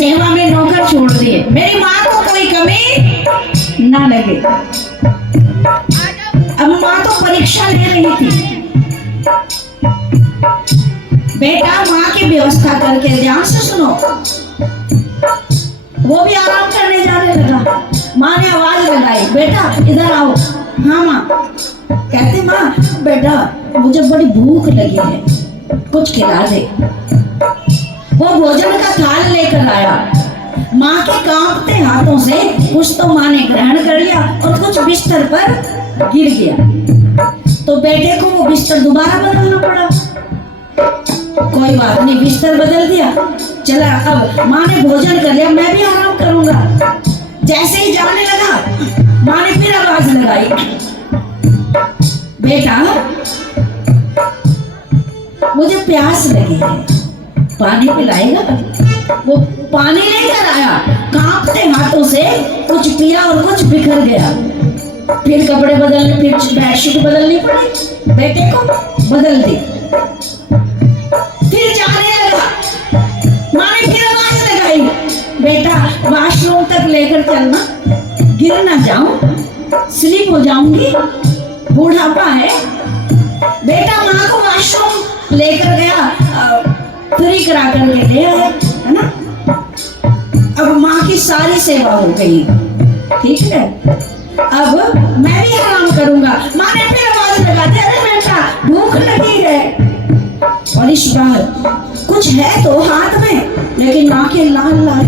सेवा में नौकर छोड़ दिए, मेरी माँ को कोई कमी ना लगे। अब माँ तो परीक्षा ले रही थी, बेटा माँ की व्यवस्था करके ध्यान से सुनो। वो भी आराम करने जाने लगा। माँ ने आवाज लगाई, बेटा इधर आओ। हाँ माँ। कहते माँ बेटा मुझे बड़ी भूख लगी है, कुछ खिला दे। वो भोजन का थाल लेकर आया। माँ के कांपते हाथों से कुछ तो माँ ने ग्रहण कर लिया और कुछ बिस्तर पर गिर गया। तो बेटे को वो बिस्तर दोबारा बदलना पड़ा। कोई बात नहीं, बिस्तर बदल दिया। चला, अब माँ ने भोजन कर लिया, मैं भी आराम करूंगा। जैसे ही जाने लगा, माँ ने फिर आवाज लगाई, बेटा मुझे प्यास लगी है, पानी पिलाएगा? वो पानी लेकर आया, कांपते हाथों से कुछ पिया और कुछ बिखर गया। फिर कपड़े बदलने, फिर बेडशीट बदलनी पड़ी, बेटे को बदल दी। फिर जाने लगा, माँ ने फिर आवाज लगाई, बेटा वॉशरूम तक लेकर चलना, गिर ना जाऊं, स्लिप हो जाऊंगी, बूढ़ापा है। बेटा माँ को वॉशरूम लेकर गया, फ्री करा करके ले आया, है ना। अब माँ की सारी सेवा हो गई, ठीक है। अब मैं भी आराम करूंगा। माँ ने फिर आवाज लगा दी, अरे बेटा भूख लगी है। और इस बार कुछ है तो हाथ में, लेकिन आंखें लाल लाल।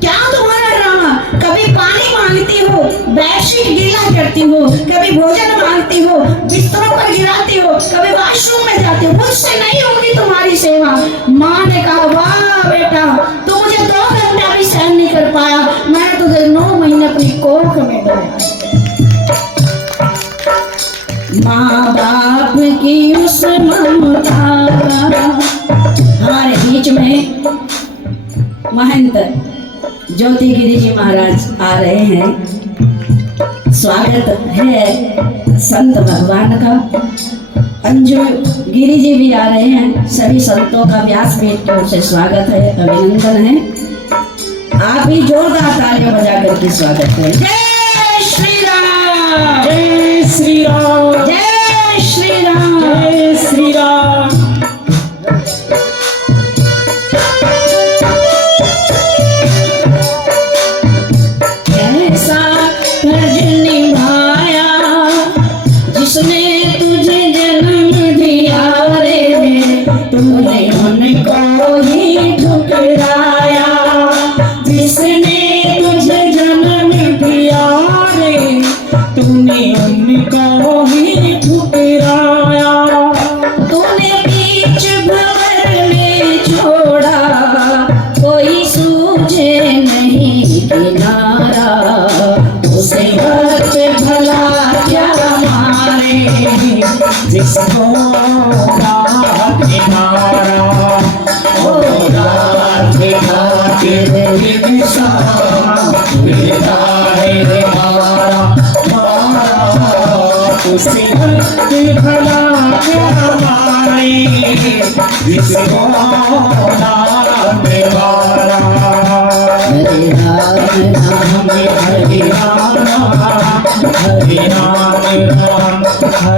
क्या तुम्हारा ड्रामा? कभी पानी मांगती हो, बेडशीट गीला करती हो, कभी भोजन मांगती हो, बिस्तरों पर गिराती हो, कभी वॉशरूम में जाती हो, मुझसे नहीं होगी तुम्हारी सेवा। माँ ने कहा, वाह बेटा तू मुझे 2 घंटा भी सहन नहीं कर पाया, मैंने तुझे 9 महीने अपनी कोख में डाला। माँ बाप की उस ममता। हमारे बीच में महंत ज्योतिगिरी जी महाराज आ रहे हैं। स्वागत है संत भगवान का। अंजू गिरी जी भी आ रहे हैं। सभी संतों का व्यासपीठ की ओर से स्वागत है, अभिनंदन है। आप भी जोरदार तालियां बजा करके स्वागत करें। जय श्री राम, जय श्री राम, जय श्री राम, जय श्री राम। ऐसा फर्ज निभाया जिसने तुझे जन्म दिया रे, तूने उनको ही ठुकराया। जिसने तुझे जन्म दिया रे, तूने उनको ही ठुकराया। तूने बीच भंवर में छोड़ा, कोई सूझे नहीं किनारा। उसे वक्त भला क्या मारे, जिसको रात किनारा, ओ रात के दिशा मिलता है मारा। उसे वक्त भला क्या मारे, जिसको रात मारा। हरे राम हरे राम, हरे राम, हरे राम,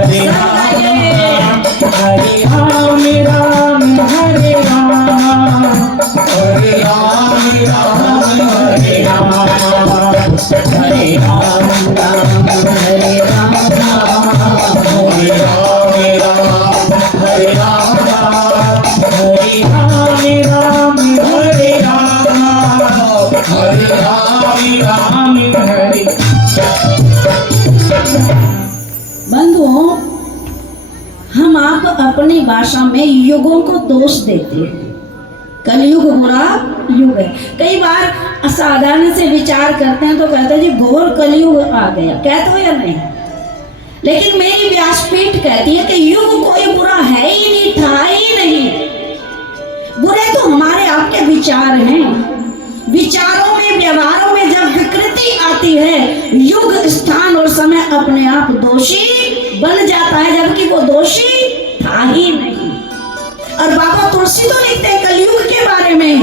हरे राम, राम हरे राम, हरे राम, राम हरे राम, हरे राम राम हरे राम, हरे राम, हरे राम, हरे राम, हरे राम, हरे राम, हरे। बंधुओं, हम आप अपनी भाषा में युगों को दोष देते हैं। कलयुग बुरा युग है। कई बार असाधारण से विचार करते हैं तो कहते हैं जी घोर कलयुग आ गया, कहते हो या नहीं? लेकिन मेरी व्यासपीठ कहती है कि युग कोई बुरा है ही नहीं, था ही नहीं। बुरे तो हमारे आपके विचार हैं। विचारों में, व्यवहारों में जब विकृति आती है, युग, स्थान और समय अपने आप दोषी बन जाता है, जबकि वो दोषी था ही नहीं। और बाबा तुलसी तो लिखते हैं कलयुग के बारे में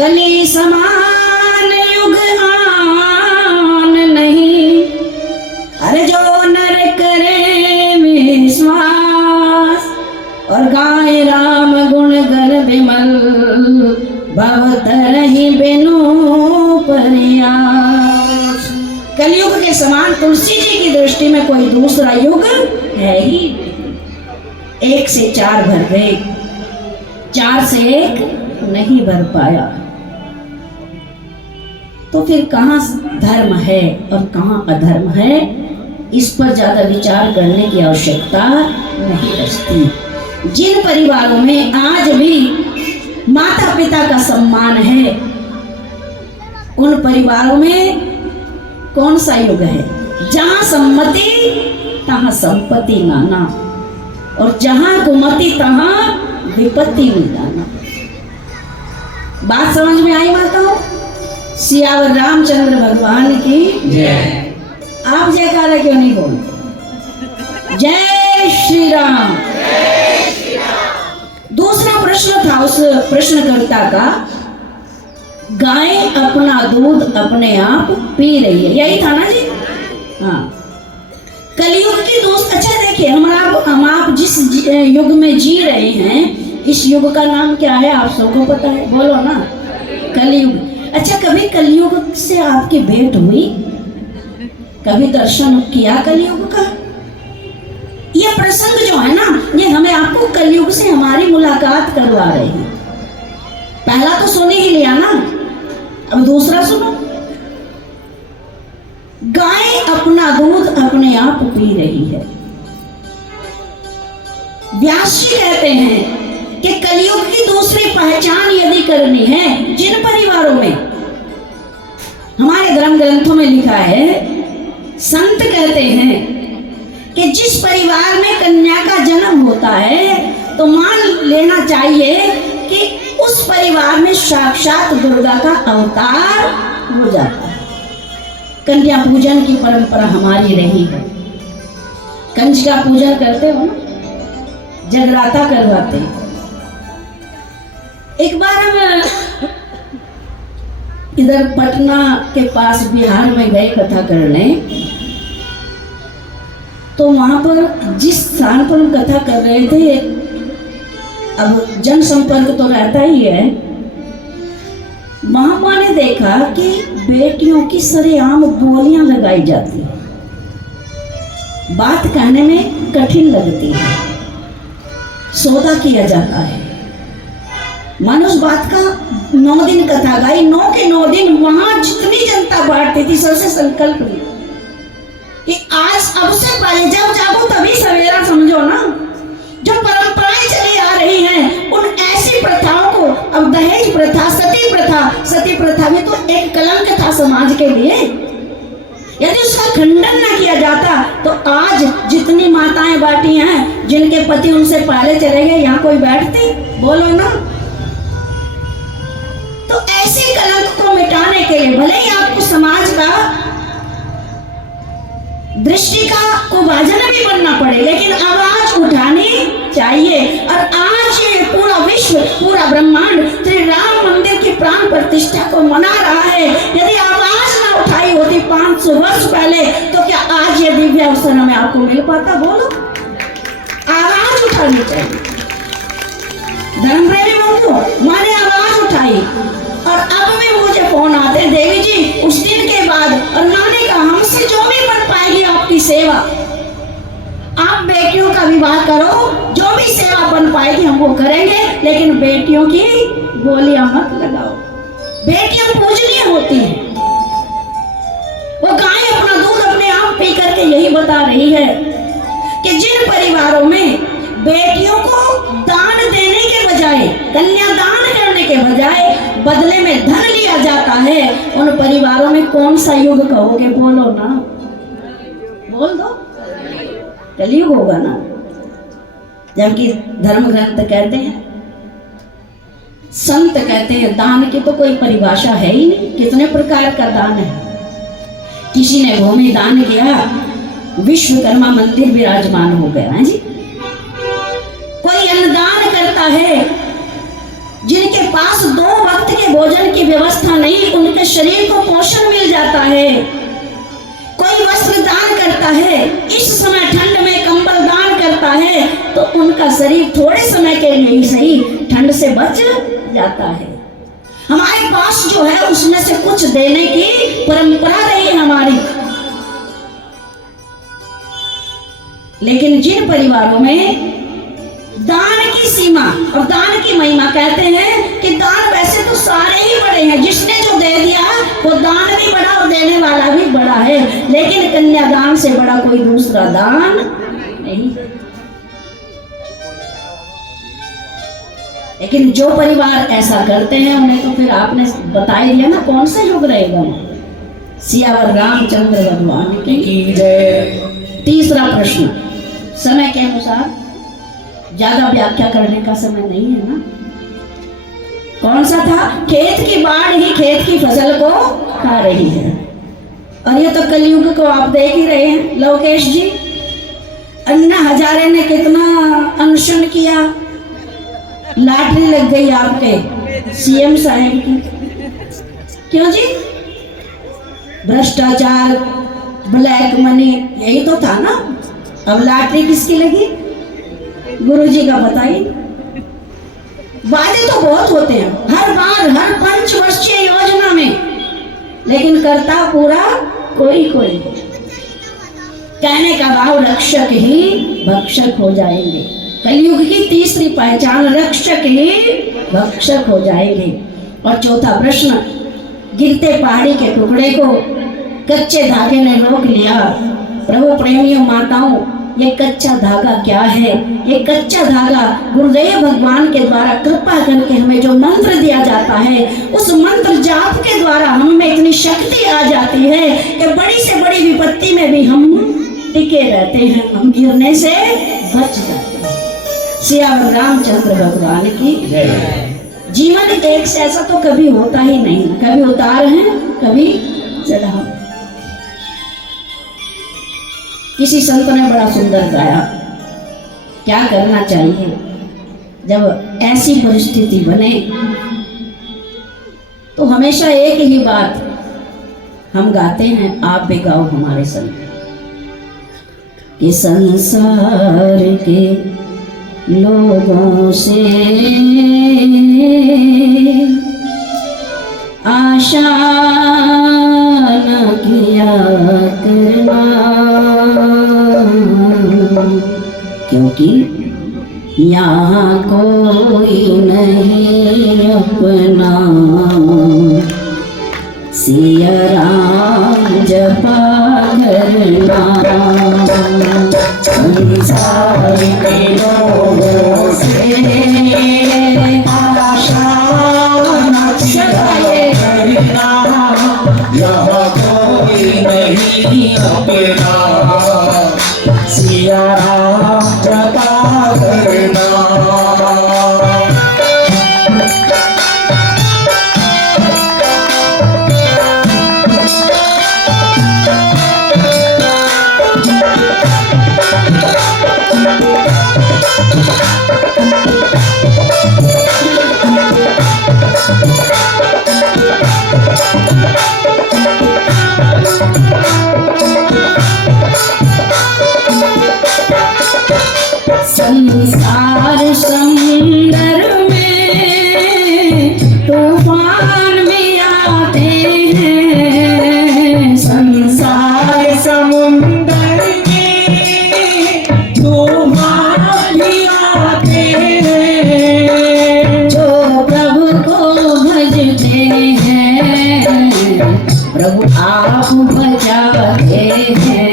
कली समान युग आन नहीं, अरे जो नर करे विश्वास और गाय राम गुण गर बिमल, भव तरहि बिनु प्रयास। कलयुग के समान तुलसी जी की दृष्टि में कोई दूसरा युग है ही नहीं। 1 से 4 भर गए, 4 से 1 नहीं भर पाया, तो फिर कहाँ धर्म है और कहाँ अधर्म है, इस पर ज्यादा विचार करने की आवश्यकता नहीं बचती। जिन परिवारों में आज भी माता पिता का सम्मान है, उन परिवारों में कौन सा युग है? जहां सम्मति तहां संपत्ति नाना, और जहां कुमति तहां विपत्ति मिलाना। बात समझ में आई माताओं? सियावर रामचंद्र भगवान की जय। आप जयकारा क्यों नहीं बोलते? जय श्री राम। दूसरा प्रश्न था उस प्रश्नकर्ता का, गाय अपना दूध अपने आप पी रही है, यही था ना जी? हाँ। कलयुग की दोस्त, अच्छा देखिए, हम आप जिस युग में जी रहे हैं, इस युग का नाम क्या है आप सबको पता है? बोलो ना, कलयुग। अच्छा, कभी कलयुग से आपकी भेंट हुई? कभी दर्शन किया कलयुग का? ये प्रसंग जो है ना, ये हमें आपको कलयुग से हमारी मुलाकात करवा रहे हैं। पहला तो सुन ही लिया ना, अब दूसरा सुनो। गाय अपना दूध अपने आप पी रही है। व्यास जी कहते हैं कि कलयुग की दूसरी पहचान यदि करनी है, जिन परिवारों में, हमारे धर्म ग्रंथों में लिखा है, संत कहते हैं कि जिस परिवार में कन्या का जन्म होता है, तो मान लेना चाहिए कि उस परिवार में साक्षात दुर्गा का अवतार हो जाता है। कन्या पूजन की परंपरा हमारी रही है। कंजका पूजन करते हो ना, जगराता करवाते हैं। एक बार हम इधर पटना के पास बिहार में गए कथा करने, तो वहां पर जिस स्थान पर हम कथा कर रहे थे, अब जनसंपर्क तो रहता ही है, वहां मैंने देखा कि बेटियों की सरेआम बोलियां लगाई जाती है। बात कहने में कठिन लगती है, सौदा किया जाता है। मन उस बात का 9 दिन कथा गाई, 9 के 9 दिन वहां जितनी जनता बांटती थी, सबसे संकल्प लिया कि आज अब से पहले जब जागो तभी सवेरा, समझो ना। जो परंपराएं चली आ रही हैं, उन ऐसी प्रथाओं को, अब दहेज प्रथा, सती प्रथा में तो एक कलंक था समाज के लिए। यदि उसका खंडन न किया जाता, तो आज जितनी माताएं बाटी हैं, जिनके पति उनसे पहले चले गए, यहाँ कोई बैठती? बोलो ना। तो ऐसे कलंक को मिटाने के लिए, भले ही आपको समाज का दृष्टि को भाजन भी बनना पड़े, लेकिन आवाज उठानी चाहिए। और आज ये पूरा विश्व, पूरा ब्रह्मांड श्री राम मंदिर की प्राण प्रतिष्ठा को मना रहा है। यदि आवाज ना उठाई होती 500 वर्ष पहले, तो क्या आज ये दिव्य अवसर हमें आपको मिल पाता? बोलो, आवाज उठानी चाहिए। धर्म प्रेमी बंधु, मैंने आवाज उठाई, और अब भी मुझे फोन आते, देवी जी उस दिन के बाद, और मैंने कहा हमसे जो भी बन पाएगी आपकी सेवा, आप बेटियों का विवाह करो, जो भी सेवा बन पाएगी हम वो करेंगे, लेकिन बेटियों की बोलियां मत लगाओ। बेटियां पूजनीय होती हैं। वो गाय अपना दूध अपने आप पी करके यही बता रही है कि जिन परिवारों में बेटियों को दान देने के बजाय, कन्यादान करने के बजाय बदले में धन लिया जाता है, उन परिवारों में कौन सा युग कहोगे? बोलो ना, बोल दो। कलयुग होगा ना। जबकि धर्म ग्रंथ कहते हैं, संत कहते हैं, दान की तो कोई परिभाषा है ही नहीं। कितने प्रकार का दान है। किसी ने भूमि दान किया, विश्वकर्मा मंदिर विराजमान हो गया है जी। कोई अन्नदान करता है, जिनके पास 2 वक्त के भोजन की व्यवस्था नहीं, उनके शरीर को पोषण मिल जाता है। कोई वस्त्र दान करता है, इस समय ठंड में कंबल दान करता है, तो उनका शरीर थोड़े समय के लिए ही सही ठंड से बच जाता है। हमारे पास जो है उसमें से कुछ देने की परंपरा रही है हमारी। लेकिन जिन परिवारों में दान की सीमा और दान की महिमा, कहते हैं कि दान वैसे तो सारे ही बड़े हैं, जिसने जो दे दिया वो दान भी बड़ा और देने वाला भी बड़ा है, लेकिन कन्यादान से बड़ा कोई दूसरा दान नहीं। लेकिन जो परिवार ऐसा करते हैं उन्हें तो फिर आपने बता ही दिया ना कौन सा युग रहेगा। सियावर रामचंद्र भगवान की जय। तीसरा प्रश्न, समय के अनुसार ज्यादा व्याख्या करने का समय नहीं है ना। कौन सा था? खेत की बाढ़ ही खेत की फसल को खा रही है। और ये तो कलयुग को आप देख ही रहे हैं। लोकेश जी, अन्ना हजारे ने कितना अनशन किया, लॉटरी लग गई आपके सीएम साहब की। क्यों जी? भ्रष्टाचार, ब्लैक मनी, यही तो था ना। अब लॉटरी किसकी लगी? गुरुजी का बताइए। वादे तो बहुत होते हैं हर बार, हर पंचवर्षीय योजना में, लेकिन करता पूरा कोई कोई। कहने का भाव रक्षक ही भक्षक हो जाएंगे। कलयुग की तीसरी पहचान, रक्षक ही भक्षक हो जाएंगे। और चौथा प्रश्न, गिरते पहाड़ी के टुकड़े को कच्चे धागे ने रोक लिया। प्रभु प्रेमियों माताओं, ये कच्चा धागा क्या है? ये कच्चा धागा गुरुदेव भगवान के द्वारा कृपा करके हमें जो मंत्र दिया जाता है, उस मंत्र जाप के द्वारा हमें इतनी शक्ति आ जाती है कि बड़ी से बड़ी विपत्ति में भी हम टिके रहते हैं, हम गिरने से बच जाते हैं। सियावर रामचंद्र भगवान की जीवन एक से ऐसा तो कभी होता ही नहीं, कभी उतार है कभी चढ़ाव। किसी संत ने बड़ा सुंदर गाया, क्या करना चाहिए जब ऐसी परिस्थिति बने। तो हमेशा एक ही बात हम गाते हैं, आप भी गाओ हमारे संग, कि संसार के लोगों से आशा न किया करना, क्योंकि यहाँ कोई नहीं अपना, सिया राम जपा करना। संसार के लोगों से आशा न करना, यहाँ कोई नहीं अपना, सिया राम जपा करना। संसार समुंदर में तूफान भी आते हैं, संसार समुंदर में तूफान भी आते हैं, जो प्रभु को भजते हैं प्रभु आप बचाते हैं,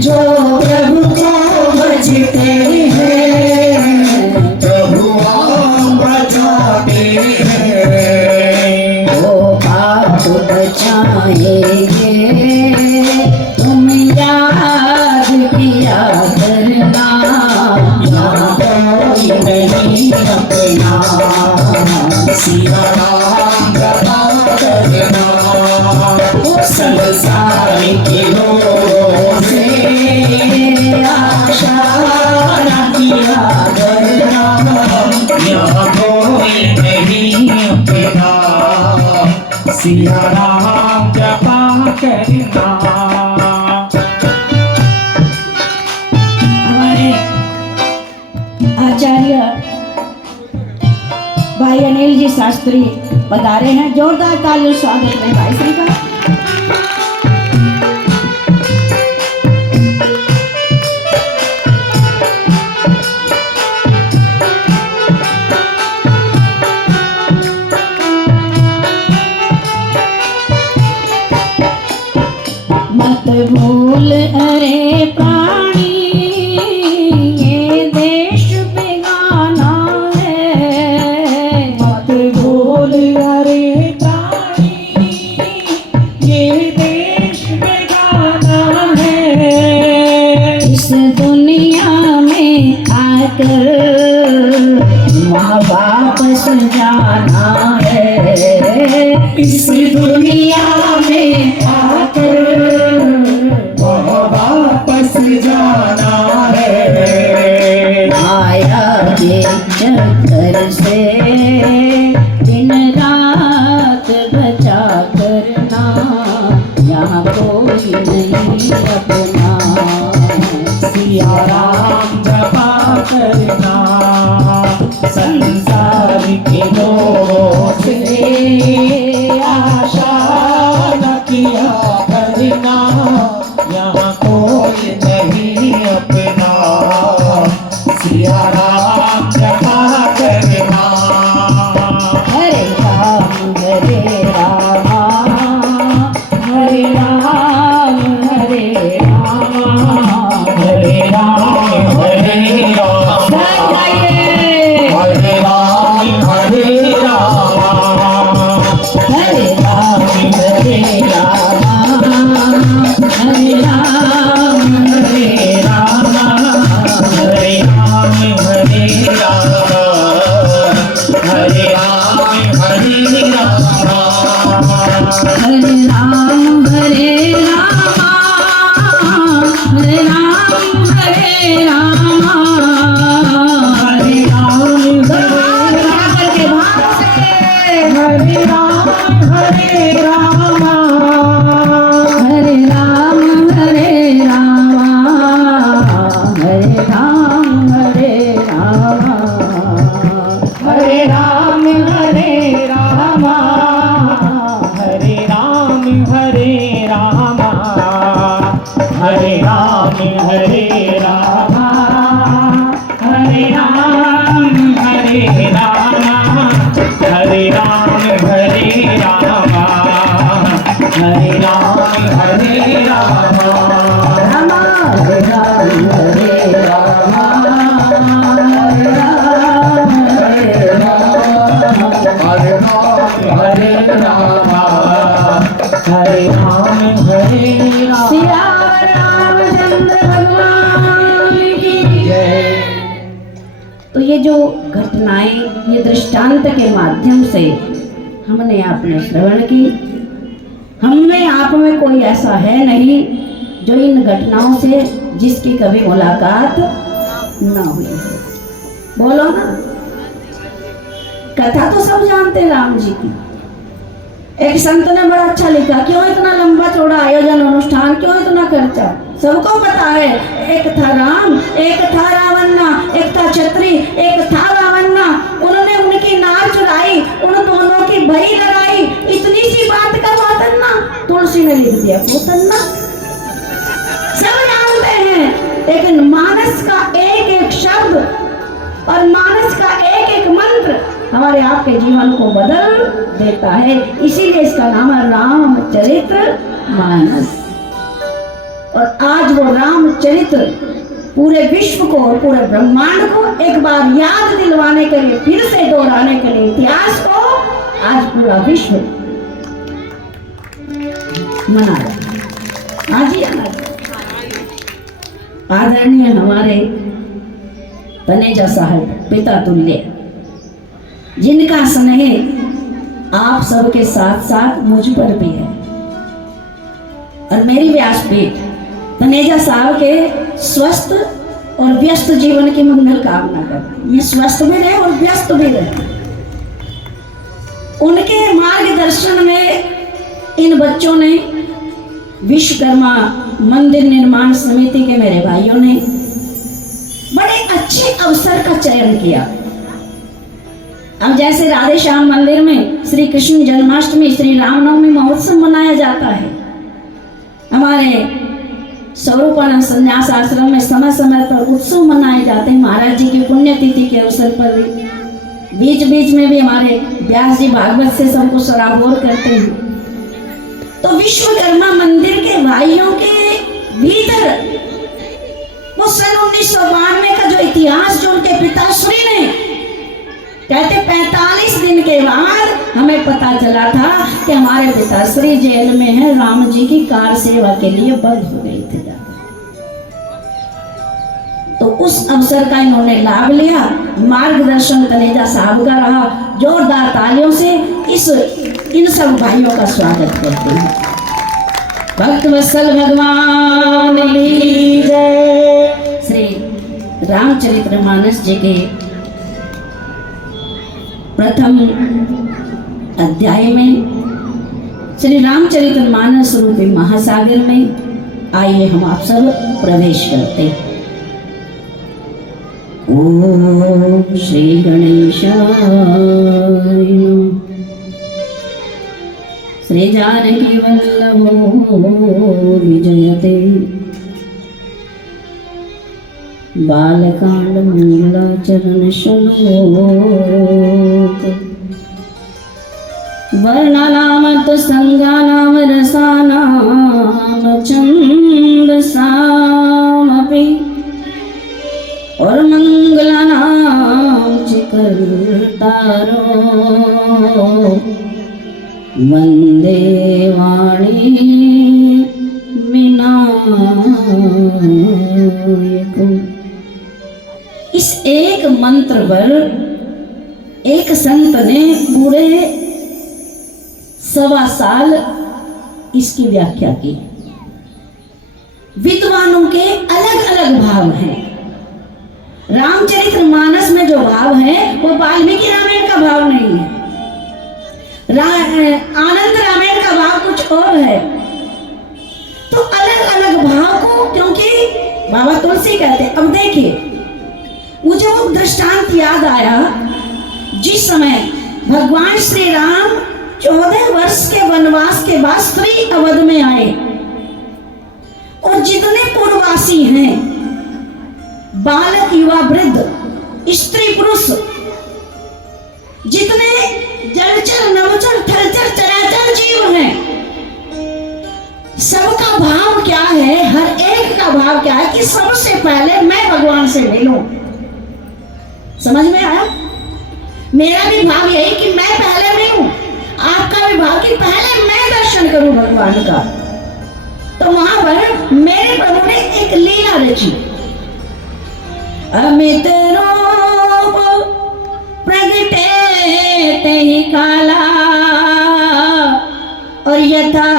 जो प्रभु को भजते हैं प्रभु आप बचाते हैं। वो आप बचाएंगे, तुम याद किया करना, यहाँ कोई नहीं अपना, सिया राम जपा करना। संसार के लोगों से आशा न किया करना, यहाँ कोई नहीं अपना, सिया राम जपा करना। हमारे आचार्य भाई अनिल जी शास्त्री पधारे हैं, जोरदार तालियों से स्वागत है भाई श्री का। मत भूल अरे प्राणी, ये देश बेगाना है। मत भूल अरे प्राणी, ये देश बेगाना है। इस दुनिया में आकर वहाँ वापस जाना है। इस दुनिया में आकर वापस जाना है। माया के चक्कर से दिन रात बचा करना, यहाँ कोई नहीं अपना। सिया राम जपा करना, संसार के लोगों से आशा न किया करना, यहाँ कोई नहीं अपना। सिया राम जपा करना। हरे राम हरे रामा, हरे राम हरे रामा, हरे राम हरे राम, गाइए। हरे राम हरे राम, हरे राम हरे रामा, हरे राम हरे रामा, हरे राम हरे राम, हरे राम हरे राम, हरे राम हरे रामा, हरे राम हरे रामा, हरे राम करके भाव से। हरे राम हरे राम, हरे राम हरे रामा, हरे राम हरे रामा, हरे राम हरे राम, हरे राम हरे राम, हरे राम हरे राम, हरे राम हरे राम, हरे राम हरे राम, हरे राम हरे राम, रामा हरे राम हरे रामा, हरे राम हरे रामा, हरे राम हरे राम, हरे राम हरे राम। सिया रामचंद्र भगवान की जय। तो ये जो घटनाएं, ये दृष्टांत के माध्यम से हमने आपने श्रवण की। हम में आप में कोई ऐसा है नहीं जो इन घटनाओं से जिसकी कभी मुलाकात ना हुई हो। बोलो ना, कथा तो सब जानते हैं राम जी की। एक संत ने बड़ा अच्छा लिखा, क्यों इतना लंबा चौड़ा आयोजन अनुष्ठान, क्यों इतना खर्चा? सबको पता है, एक था राम, एक था रावणना, एक था छत्री, एक था रावणना। उन्होंने उनकी नार चुराई, उन दोनों की भई लड़ाई। इतनी सी बात का वातन्ना तुलसी ने लिख दिया पोतन्ना। सब जानते हैं, लेकिन मानस का एक एक शब्द और मानस का एक एक मंत्र हमारे आपके जीवन को बदल देता है। इसीलिए इसका नाम है रामचरित्र मानस। और आज वो रामचरित्र पूरे विश्व को और पूरे ब्रह्मांड को एक बार याद दिलवाने के लिए, फिर से दोहराने के लिए, इतिहास को आज पूरा विश्व मना रहा है। आज ही आदरणीय हमारे तनेजा साहब पिता तुल्य, जिनका स्नेह आप सबके साथ साथ मुझ पर भी है, और मेरी व्यासपीठ तनेजा साहब के स्वस्थ और व्यस्त जीवन की मंगल कामना करती हूं। ये स्वस्थ भी रहे और व्यस्त भी रहे। उनके मार्गदर्शन में इन बच्चों ने, विश्वकर्मा मंदिर निर्माण समिति के मेरे भाइयों ने बड़े अच्छे अवसर का चयन किया। अब जैसे राधे श्याम मंदिर में श्री कृष्ण जन्माष्टमी, श्री रामनवमी महोत्सव मनाया जाता है, हमारे स्वरूपानंद संन्यास आश्रम में समय समय पर उत्सव मनाए जाते हैं। महाराज जी की पुण्यतिथि के अवसर पर भी बीच बीच में भी हमारे व्यास जी भागवत से सबको सराबोर करते हैं। तो विश्वकर्मा मंदिर के भाइयों के भीतर वो सन 1992 का जो इतिहास, जो उनके पिताश्री ने कहते 45 दिन के बाद हमें पता चला था कि हमारे पिताश्री जेल में है, राम जी की कार सेवा के लिए बंद हो गई थे। तो उस अवसर का इन्होंने लाभ लिया। मार्गदर्शन तनेजा साहब का रहा। जोरदार तालियों से इन सब भाइयों का स्वागत करते हैं। भक्त वत्सल भगवान की जय। श्री रामचरितमानस जी के प्रथम अध्याय में, श्री रामचरितमानस रूपी महासागर में आइए हम आप सब प्रवेश करते हैं। ओम श्री गणेशाय नमः। श्री जानकी वल्लभो विजयते। बालकांड मंगलाचरण श्लोक। वर्णानामर्थ संज्ञानाम रसानाम छन्दसामपि और मंगलानाम च कर्तारो वंदे वाणी विनायको। इस एक मंत्र पर एक संत ने पूरे 1.25 साल इसकी व्याख्या की। विद्वानों के अलग अलग भाव हैं। रामचरितमानस में जो भाव है वो वाल्मीकि रामायण का भाव नहीं है। आनंद रामायण का भाव कुछ और है। तो अलग अलग भाव को, क्योंकि बाबा तुलसी कहते। अब देखिए, मुझे वो दृष्टांत याद आया जिस समय भगवान श्री राम 14 वर्ष के वनवास के बाद श्री अवध में आए, और जितने पूर्ववासी हैं, बालक युवा वृद्ध स्त्री पुरुष, जितने जलचर नवचर थलचर चराचर जीव हैं, सबका भाव क्या है? हर एक का भाव क्या है कि सबसे पहले मैं भगवान से मिलूं। समझ में आया? मेरा भी भाव यही कि मैं पहले मिलूं, आपका भी भाव कि पहले मैं दर्शन करूं भगवान का। तो वहां पर मेरे प्रभु ने एक लीला रची। अमित रूप प्रगटे तेहि काला, और यथा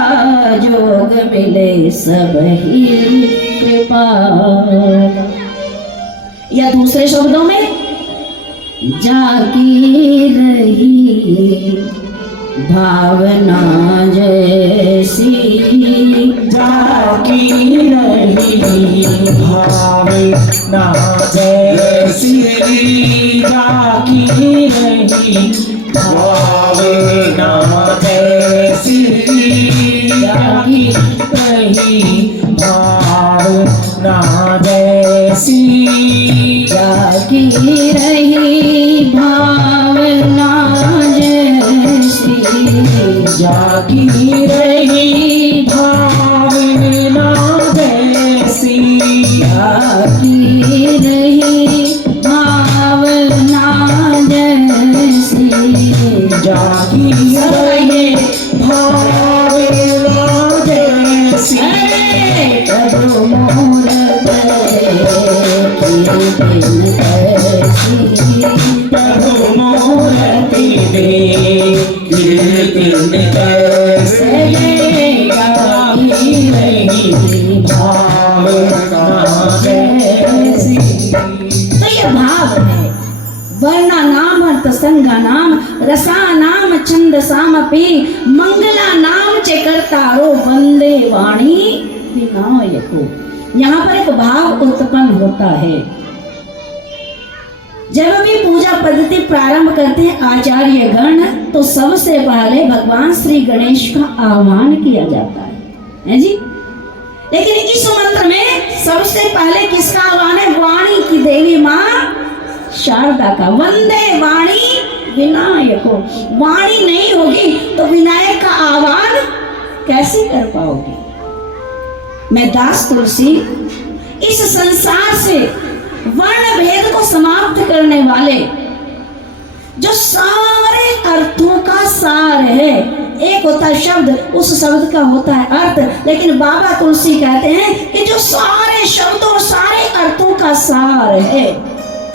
जोग मिले सब ही कृपा। या दूसरे शब्दों में, जागी रही भावना जैसी, जागी रही भावना जैसी, जागी रही भावना जैसी, जागी रही भावना जैसी, जागी रही भावना जैसी, जागी रही भावना जैसी, जागी रही भावना जैसी, जागी रही भावना जैसी। प्रभु मोर प्रभु मूर्ति दे कीर्तन कैसे, जागी रही भावना जैसी। तो ये भाव है। वर्णा नाम अर्थ संज्ञा नाम रसा नाम छंद सामपि मंगला नाम चे कर तारो वंदे वाणी विनायको। यहाँ पर एक भाव उत्पन्न होता है। जब भी पूजा पद्धति प्रारंभ करते हैं आचार्य गण, तो सबसे पहले भगवान श्री गणेश का आह्वान किया जाता है जी। लेकिन इस मंत्र में सबसे पहले किसका आह्वान है? वाणी की देवी माँ शारदा का। वंदे वाणी विनायको। वाणी नहीं होगी तो विनायक का आह्वान कैसे कर पाओगी? मैं दास तुलसी इस संसार से वर्ण भेद को समाप्त करने वाले, जो सारे अर्थों का सार है। एक होता है शब्द, उस शब्द का होता है अर्थ, लेकिन बाबा तुलसी कहते हैं कि जो सारे शब्दों सारे अर्थों का सार है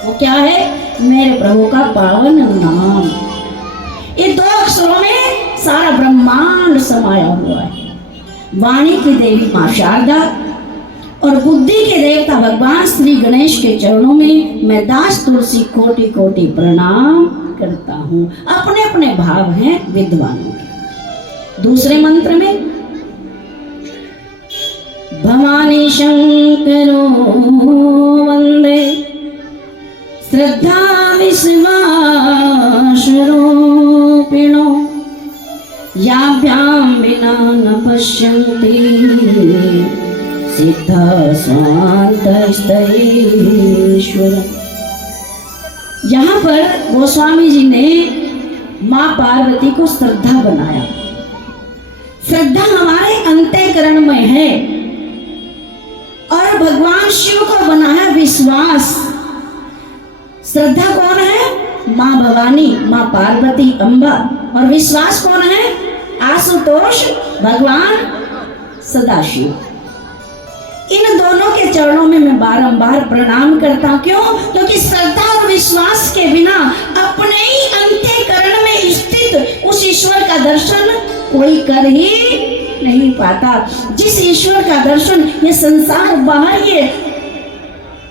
वो क्या है? मेरे प्रभु का पावन नाम। ये दो अक्षरों में सारा ब्रह्मांड समाया हुआ है। वाणी की देवी मां शारदा और बुद्धि के देवता भगवान श्री गणेश के चरणों में मैं दास तुलसी कोटि कोटि प्रणाम करता हूँ। अपने अपने भाव हैं विद्वानों के। दूसरे मंत्र में भवानी शंकरो वंदे श्रद्धा विश्वास रूपिणो याभ्याम विना न पश्यन्ति सिद्धा स्वान्तस्तैश्वर। यहाँ पर गोस्वामी जी ने माँ पार्वती को श्रद्धा बनाया। श्रद्धा हमारे अंतःकरण में है और भगवान शिव को बनाया विश्वास। श्रद्धा कौन है? माँ भवानी, माँ पार्वती अम्बा। और विश्वास कौन है? आशुतोष भगवान सदाशिव। इन दोनों के चरणों में मैं बारंबार प्रणाम करता हूँ। क्यों? क्योंकि श्रद्धा और विश्वास के बिना अपने ही अंतःकरण में स्थित उस ईश्वर का दर्शन कोई कर ही नहीं पाता। जिस ईश्वर का दर्शन ये संसार बाहरी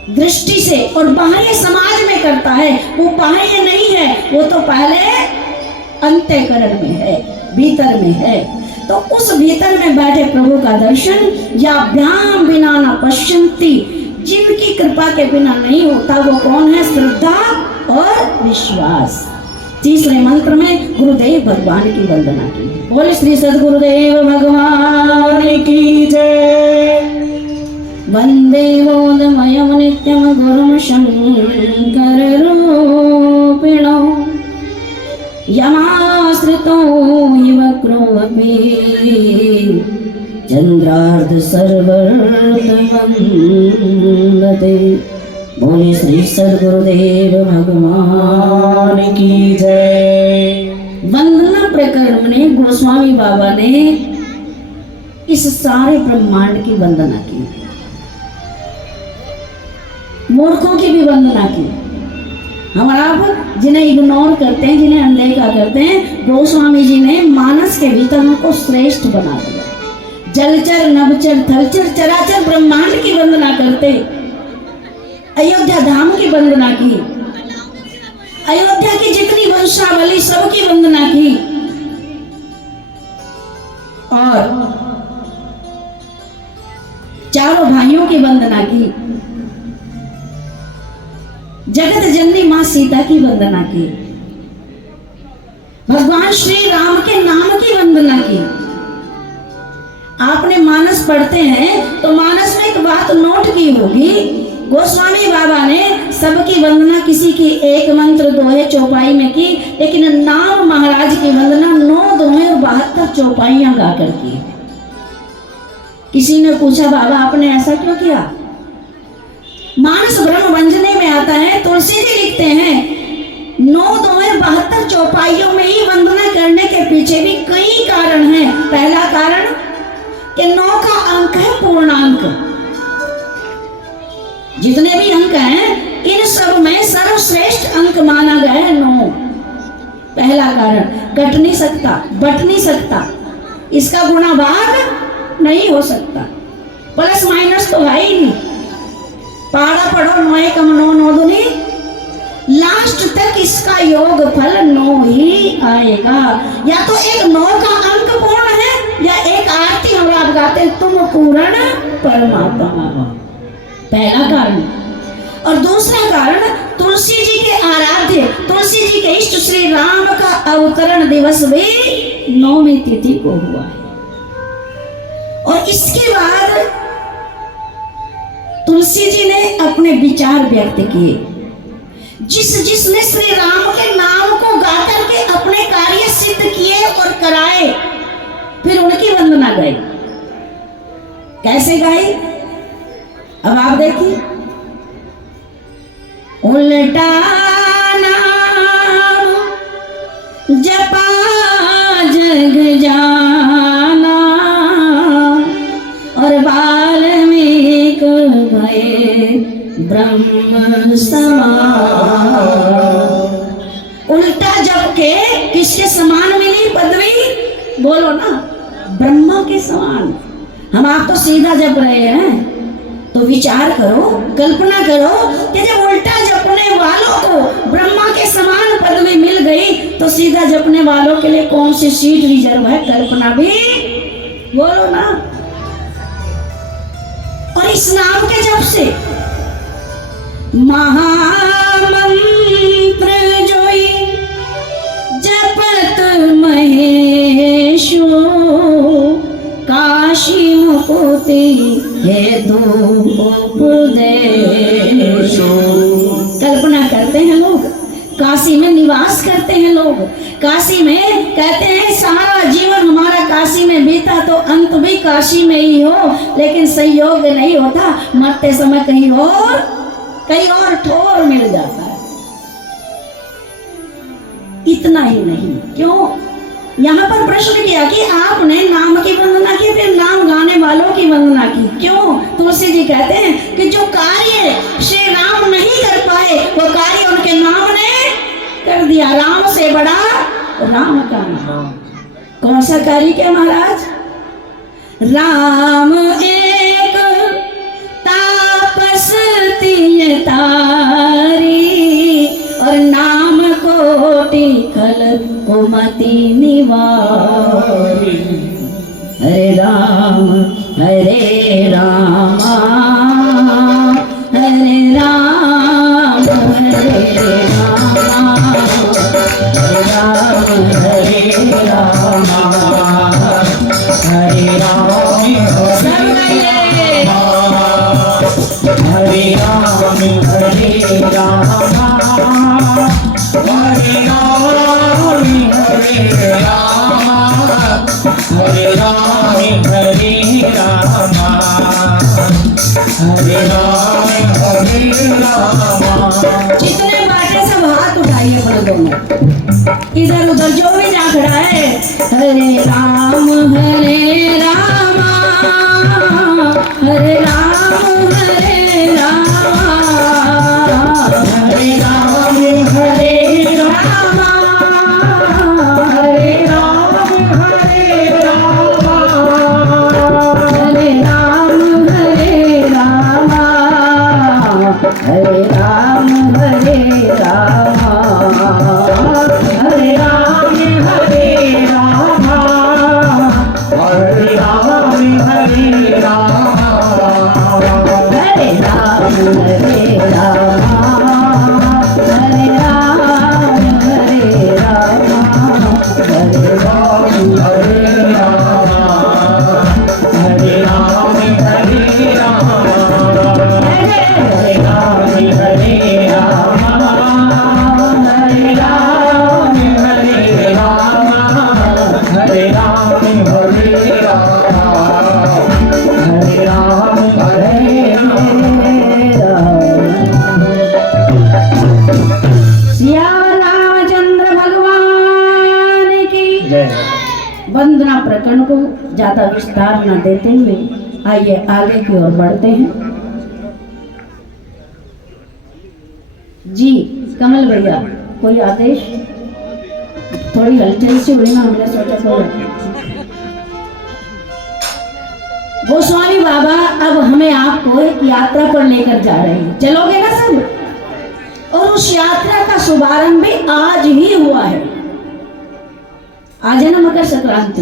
दृष्टि से और बाहरी समाज में करता है, वो बाहरी नहीं है, वो तो पहले अंतःकरण में है, भीतर में है। तो उस भीतर में बैठे प्रभु का दर्शन या भ्याम बिना न पश्यन्ति, जिनकी कृपा के बिना नहीं होता, वो कौन है? श्रद्धा और विश्वास। तीसरे मंत्र में गुरुदेव भगवान की वंदना की। बोले श्री सद्गुरुदेव भगवान की जय। वंदे बोधमयं नित्यं गुरुं शंकर रूपिणो यमाश्रितो हि वक्रोऽपि चंद्रार्ध सर्वर्थ वंदते। बोले श्री सद्गुरुदेव भगवान की जय। वंदना प्रकरण में गोस्वामी बाबा ने इस सारे ब्रह्मांड की वंदना की, मूर्खों की भी वंदना की। हम आप जिन्हें इग्नोर करते हैं, जिन्हें अनदेखा करते हैं, गोस्वामी जी ने मानस के भीतर उनको श्रेष्ठ बना दिया। जलचर नभचर थलचर चराचर ब्रह्मांड की वंदना करते, अयोध्या धाम की वंदना की, अयोध्या की जितनी वंशावली सबकी वंदना की, और चारों भाइयों की वंदना की, जगत जननी मां सीता की वंदना की, भगवान श्री राम के नाम की वंदना की। आपने मानस पढ़ते हैं तो मानस में एक बात नोट की होगी, गोस्वामी बाबा ने सबकी वंदना किसी की एक मंत्र दोहे चौपाई में की, लेकिन नाम महाराज की वंदना 9 दोहे और 72 चौपाइयां गाकर की। किसी ने पूछा, बाबा आपने ऐसा क्यों किया? मानस ब्रह्म वंजने में आता है, तुलसी जी लिखते हैं 9 दोहे 72 चौपाइयों में ही वंदना करने के पीछे भी कई कारण हैं। पहला कारण कि 9 का अंक है पूर्णांक। जितने भी अंक हैं इन सब में सर्वश्रेष्ठ अंक माना गया है 9। पहला कारण, कट नहीं सकता, बट नहीं सकता, इसका गुणा भाग नहीं हो सकता, प्लस माइनस तो है ही नहीं। पढ़ा पढ़ो 9 एकम 9 9 दूनी, लास्ट तक इसका योग फल 9 ही आएगा। या तो एक 9 का अंक पूर्ण है या एक गाते तुम पूर्ण परमात्मा, पहला कारण। और दूसरा कारण, तुलसी जी के आराध्य, तुलसी जी के इष्ट श्री राम का अवतरण दिवस भी 9वीं तिथि को हुआ है। और इसके बाद तुलसी जी ने अपने विचार व्यक्त किए। जिसने श्री राम के नाम को गा करके अपने कार्य सिद्ध किए और कराए, फिर उनकी वंदना गाई। कैसे गाई, अब आप देखिए। उल्टा नाम जपा जग जाना, और वाल्मीकि भये ब्रह्म समान। उल्टा जप के किसके समान मिली पदवी, बोलो ना, ब्रह्मा के समान। हम आप तो सीधा जप रहे हैं, तो विचार करो, कल्पना करो कि जब उल्टा जपने वालों को ब्रह्मा के समान पदवी मिल गई, तो सीधा जपने वालों के लिए कौन सी सीट रिजर्व है, कल्पना भी बोलो ना। और इस नाम के जप से महामंत्र जोई जपत महेशो, काशी मुकुति हेतु उपदेशो। कल्पना करते हैं लोग, काशी में निवास करते हैं लोग, काशी में कहते हैं सारा जीवन हमारा काशी में बीता तो अंत भी काशी में ही हो, लेकिन संयोग नहीं होता, मरते समय कहीं और ठोर मिल जाता है। इतना ही नहीं, क्यों यहाँ पर प्रश्न किया कि आपने नाम की वंदना की, फिर नाम गाने वालों की वंदना की, क्यों? तुलसी जी कहते हैं कि जो कार्य श्री राम नहीं कर पाए, वो कार्य उनके नाम ने कर दिया। राम से बड़ा राम का नाम। कौन सा कार्य क्या महाराज? राम एक तापस तिय तारी, और नाम कोटि खल कुमति निवारी। हरे राम हरे रामा, हरे राम हरे रामा, हरे राम हरे रामा, हरे राम हरे राम, हरे राम हरे राम, हरे राम हरे राम, हरे राम हरे राम, हरे राम। जितने बाटे सब हाथ उठाइए बोलो दोनों, इधर उधर जो भी जा खड़ा है। हरे राम हरे राम, हरे राम हरे राम, हरे राम हरे राम, हरे राम हरे राम, हरे राम हरे राम, हरे राम हरे राम, हरे राम हरे राम, हरे राम हरे राम, हरे राम हरे राम, हरे राम हरे राम, हरे राम हरे राम, हरे राम हरे राम, हरे राम हरे राम, हरे राम हरे राम, हरे राम हरे राम, हरे राम हरे राम। सिया रामचंद्र भगवान की वंदना प्रकरण को ज्यादा विस्तार न देते हुए आइए आगे की ओर बढ़ते हैं। जी कमल भैया, कोई आदेश? थोड़ी हलचल सी हुई ना, हमने सोचा कोई। गोस्वामी बाबा अब हमें आपको एक यात्रा पर लेकर जा रहे हैं, चलोगे ना सब? और उस यात्रा का शुभारंभ भी आज ही हुआ है। आज है ना मकर संक्रांति।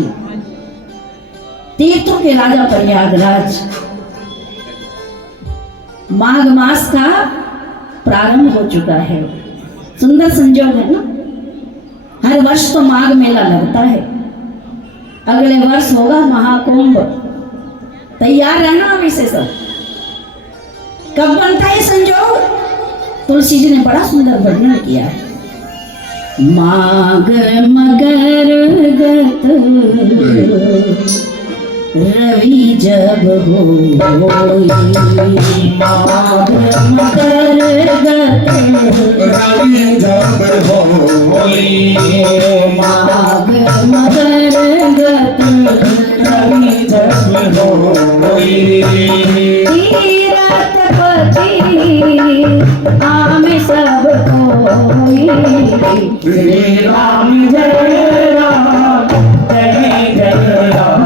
तीर्थों के राजा प्रयागराज। माघ मास का प्रारंभ हो चुका है। सुंदर संजोग है ना। हर वर्ष तो माघ मेला लगता है। अगले वर्ष होगा महाकुंभ। तैयार रहना अभी से सब। कब बनता है संजोग? तुलसी जी ने बड़ा सुंदर वर्णन किया है। माघ मगर गत रवि जब होई, माघ मगर गत रवि जब होई, माघ मगर गत रवि जब होई, तीरथ पति आमे सब कोई, श्री राम जय राम जय जय राम,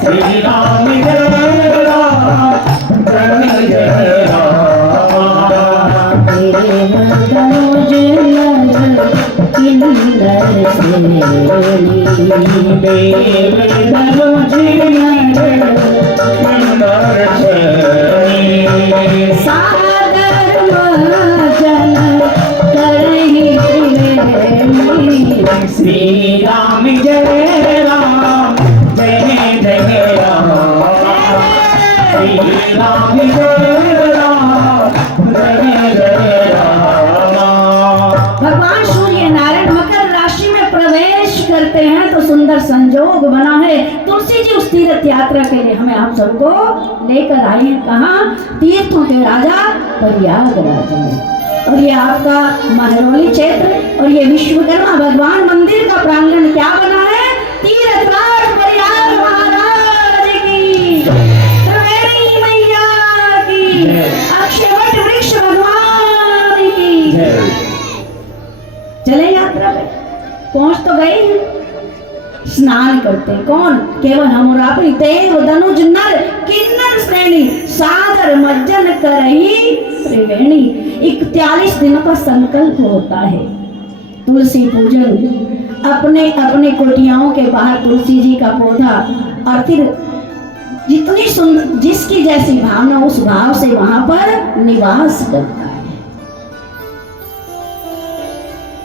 श्री राम जय राम जय जय राम, तेरे मनोज नर किन्नर सेनी, देव मनोज नर किन्नर सेनी, सागर मजन करहि त्रिवेणी, श्री राम जय राम जय जय राम, श्री राम जय राम जय जय राम। भगवान सूर्य नारायण मकर राशि में प्रवेश करते हैं तो सुंदर संजोग बना है। तुलसी जी उस तीर्थ यात्रा के लिए हमें आप सबको लेकर आए हैं। कहाँ? तीर्थों के राजा प्रयागराज में। और ये आपका महरौली क्षेत्र और ये विश्वकर्मा भगवान मंदिर का प्रांगण क्या बना है? तीर्थराज प्रयाग महाराज की, त्रिवेणी मैया की, अक्षयवट वृक्ष भगवान की। चले यात्रा पे, पहुंच तो गए हैं। स्नान करते कौन? केवल हम और आप ही। देव धनुज नर किन्नर श्रेणी, सादर मज्जन करही त्रिवेणी। 41 दिन का संकल्प होता है। तुलसी पूजन, अपने अपने कुटियाओं के बाहर तुलसी जी का पौधा, और फिर जितनी सुंदर जिसकी जैसी भावना उस भाव से वहां पर निवास करता है।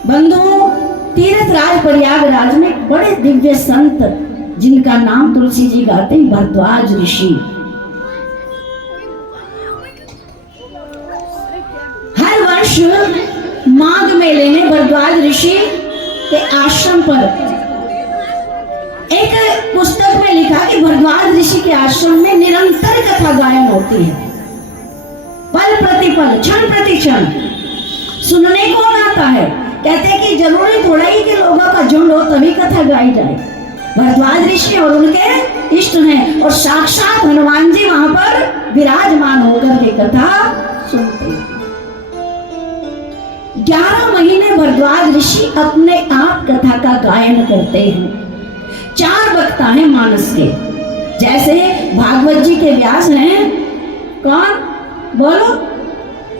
बंधु, तीर्थराज प्रयागराज में बड़े दिव्य संत जिनका नाम तुलसी जी गाते हैं, भरद्वाज ऋषि। हर वर्ष माघ मेले में भरद्वाज ऋषि के आश्रम पर, एक पुस्तक में लिखा कि भरद्वाज ऋषि के आश्रम में निरंतर कथा गायन होती है। पल प्रतिपल, क्षण प्रति क्षण। सुनने कौन आता है? कहते हैं कि जरूरी थोड़ा ही कि लोगों का झुंड हो तभी कथा गाई जाए। भरद्वाज ऋषि और उनके इष्ट हैं, और साक्षात हनुमान जी वहां पर विराजमान होकर के कथा सुनते हैं। 11 महीने भरद्वाज ऋषि अपने आप कथा का गायन करते हैं। 4 वक्ता हैं मानस के, जैसे भागवत जी के व्यास हैं। कौन? बोलो।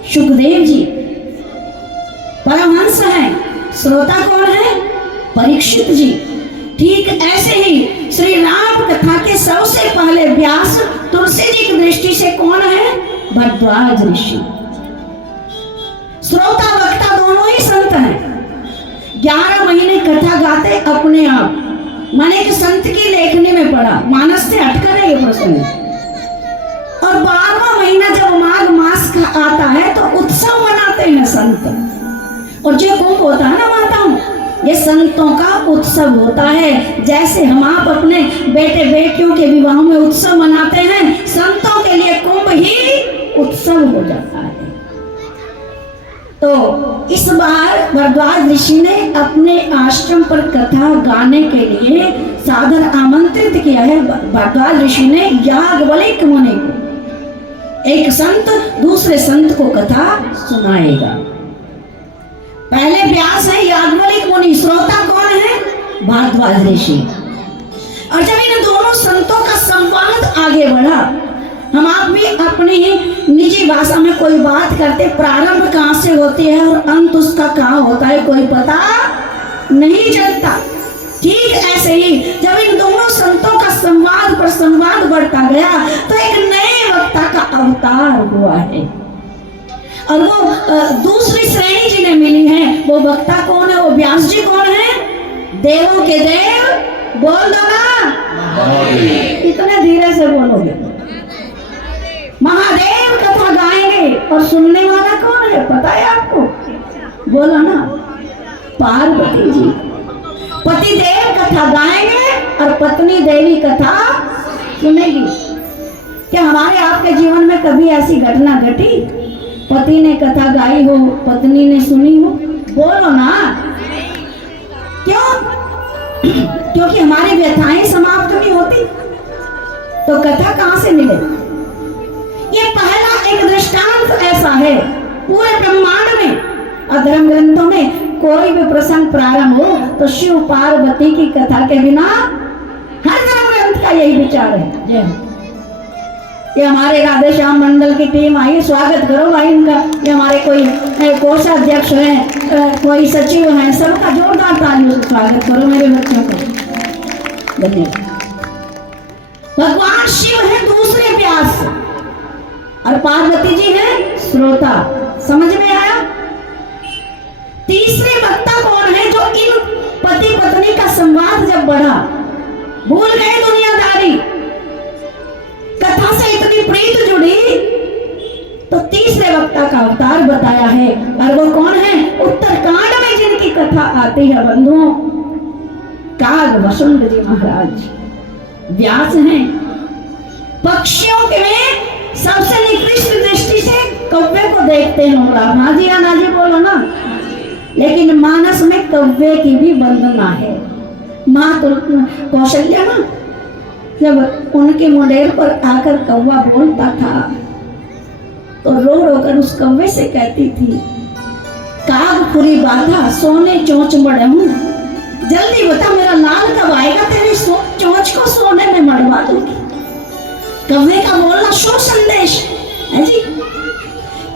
सुखदेव जी। परमहंस हैं। श्रोता कौन है? परीक्षित जी। ठीक ऐसे ही श्री राम कथा के सबसे पहले व्यास तुलसी जी की दृष्टि से कौन है? भरद्वाज ऋषि। श्रोता वक्ता दोनों ही संत हैं। 11 महीने कथा गाते अपने आप। मैंने एक संत की लेखनी में पढ़ा, मानस से हटकर है ये प्रसंग। और 12वां महीना जब माघ मास का आता है तो उत्सव मनाते हैं संत। और जो कुंभ होता है ना माताओं, ये संतों का उत्सव होता है। जैसे हम आप अपने बेटे बेटियों के विवाह में उत्सव मनाते हैं, संतों के लिए कुंभ ही उत्सव हो जाता है। तो इस बार भरद्वाज ऋषि ने अपने आश्रम पर कथा गाने के लिए सादर आमंत्रित किया है। भरद्वाज ऋषि ने याज्ञवल्क्य मुनि को, एक संत दूसरे संत को कथा सुनाएगा। पहले व्यास है याज्ञवल्क्य मुनि, श्रोता कौन है? भारद्वाज ऋषि। और जब इन दोनों संतों का संवाद आगे बढ़ा, हम आप भी अपनी निजी भाषा में कोई बात करते, प्रारंभ कहाँ से होती है और अंत उसका कहाँ होता है कोई पता नहीं चलता। ठीक ऐसे ही जब इन दोनों संतों का संवाद पर संवाद बढ़ता गया तो एक नए वक्ता का अवतार हुआ है। और वो दूसरी श्रेणी जिन्हें मिली है वो वक्ता कौन है? वो व्यास जी कौन है? देवों के देव, बोल दो ना, इतने धीरे से बोलोगे। महादेव कथा गाएंगे और सुनने वाला कौन है पता है आपको? बोलो ना, पार्वती जी। पति देव कथा गाएंगे और पत्नी देवी कथा सुनेगी। क्या हमारे आपके जीवन में कभी ऐसी घटना घटी पति ने कथा गाई हो पत्नी ने सुनी हो? बोलो ना। क्यों? क्योंकि हमारी व्यथाएं समाप्त नहीं होती तो कथा कहां से मिले? ये पहला एक दृष्टांत ऐसा है पूरे ब्रह्मांड में और धर्म ग्रंथों में कोई भी प्रसंग प्रारंभ हो तो शिव पार्वती की कथा के बिना हर धर्म ग्रंथ का यही विचार है। जय हो। ये हमारे राधे श्याम मंडल की टीम आई, स्वागत करो भाई इनका। ये हमारे कोई कोषाध्यक्ष हैं, कोई सचिव हैं, सबका जोरदार तालियों से स्वागत करो मेरे बच्चों को। धन्यवाद। भगवान शिव है दूसरे व्यास और पार्वती जी है श्रोता। समझ में आया? तीसरे वक्ता कौन है? जो इन पति पत्नी का संवाद जब बढ़ा, भूल गए दुनियादारी, कथा से इतनी प्रीत जुड़ी तो तीसरे वक्ता का अवतार बताया है। और वो कौन है? उत्तरकांड में जिनकी कथा आती है बंधुओं, काग वसुंध जी महाराज व्यास हैं। पक्षियों के में सबसे निकृष्ट दृष्टि से कौवे को देखते हैं। नाजी या नाजी बोलो ना। लेकिन मानस में कौवे की भी वंदना है। माँ कौशल्या ना जब उनके मुंडेर पर आकर कौवा बोलता था तो रो रो कर उस कौवे से कहती थी, काग पुरी बाधा सोने चोंच मड़हूं, जल्दी बता मेरा लाल कब आएगा, तेरी चोंच को सोने में मड़वा दूंगी। कौवे का बोलना शुभ संदेश है जी।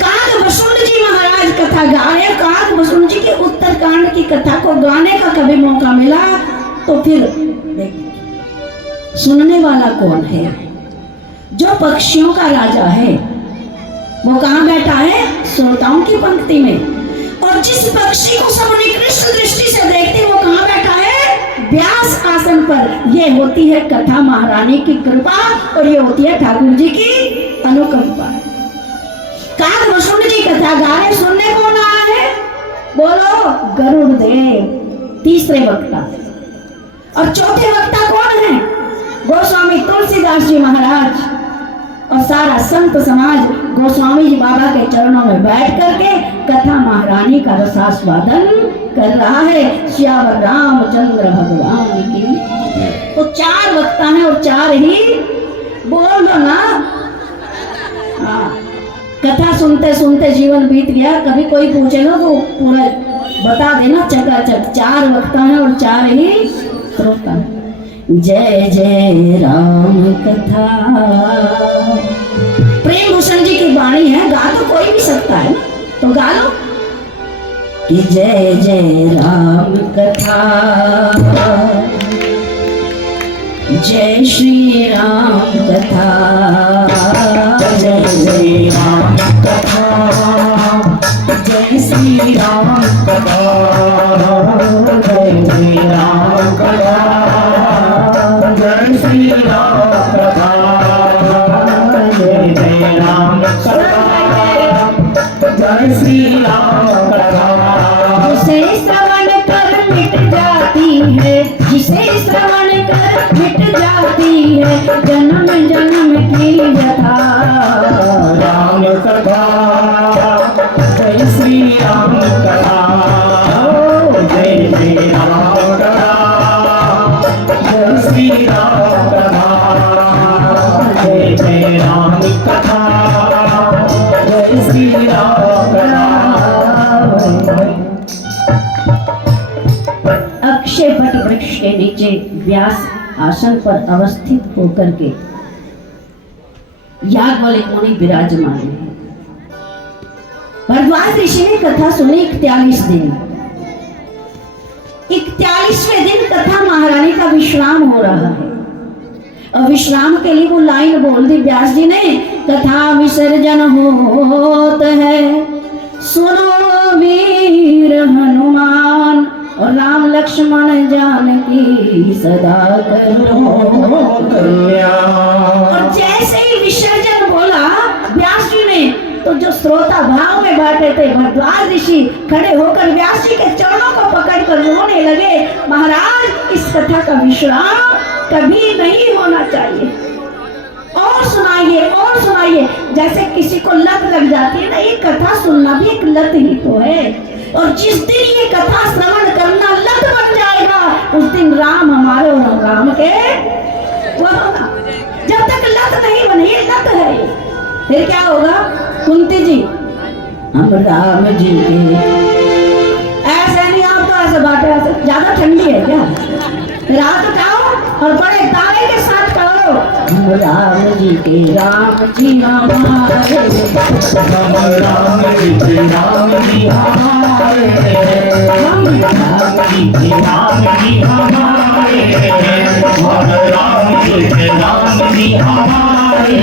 काग वसुंध जी महाराज कथा गा रहे। काग वसुंध जी के उत्तरकांड की कथा को गाने का कभी मौका मिला तो फिर देखिए सुनने वाला कौन है? जो पक्षियों का राजा है वो कहाँ बैठा है? श्रोताओं की पंक्ति में। और जिस पक्षी को सब निकृष्ट दृष्टि से देखते वो कहाँ बैठा है? व्यास आसन पर। ये होती है कथा महारानी की कृपा और ये होती है ठाकुर जी की अनुकंपा। काग वसुंध जी कथा गा रहे, सुनने कौन आया है? बोलो, गरुड़ देव तीसरे वक्ता। और चौथे वक्ता कौन है? गोस्वामी तुलसीदास जी महाराज और सारा संत समाज गोस्वामी जी बाबा के चरणों में बैठ करके कथा महारानी का रसास्वादन कर रहा है। श्यावर रामचंद्र भगवान की। तो चार वक्ता हैं और चार ही बोल दो ना। कथा सुनते सुनते जीवन बीत गया, कभी कोई पूछेगा तो पूरा बता देना चकाचक। चार वक्ता हैं और चार ही श्रोता। जय जय राम कथा। प्रेम भूषण जी की वाणी है, गा तो कोई भी सकता है ना, तो गा लो कि जय जय राम कथा, जय श्री राम कथा, जय जय राम कथा, जय श्री राम कथा, जय जय राम कथा, जय श्री राम कथा, जय जय राम कथा, जय श्री राम कथा। जिसे श्रवण कर मिट जाती है, जिसे श्रवण कर मिट जाती है जन्म जन्म की व्यथा। राम कथा, जय श्री राम कथा, जय जय राम कथा, जय श्री राम कथा, जय जय राम कथा, जय श्री राम कथा। अक्षय वट वृक्ष के नीचे व्यास आसन पर अवस्थित होकर के याज्ञवल्क्य मुनि विराजमान है। भरद्वाज ऋषि ने कथा सुनी 41 दिन। 41वें दिन कथा महाराज विश्राम हो रहा है। और विश्राम के लिए वो लाइन बोल दी व्यास जी ने, कथा विसर्जन होत है सुनो वीर हनुमान, और राम लक्ष्मण जानकी सदा करो कल्याण। और जैसे ही विसर्जन बोला व्यास जी ने, तो जो श्रोता भाव में बैठे थे भरद्वाज ऋषि खड़े होकर व्यास जी के चरणों को पकड़कर रोने लगे, महाराज इस कथा का विश्राम कभी नहीं होना चाहिए, और सुनाइए। जैसे किसी को लत लग जाती है ना, ये कथा सुनना भी एक लत ही तो है। और जिस दिन ये कथा श्रवण करना लत बन जाएगा, उस दिन राम हमारे और हम राम के वो होगा। जब तक लत नहीं बने, ये लत है ये। फिर क्या होगा? कुंती जी हम राम जी के, ऐसे नहीं आप तो ऐसे बाटे, ऐसे ज्यादा ठंडी है क्या? रात उठाओ और बड़े तारे के साथ कहो, हम राम जी के राम जी हमारे, हम राम जी के राम जी हमारे, हम राम जी के राम जी हमारे, हम राम जी के राम जी हमारे।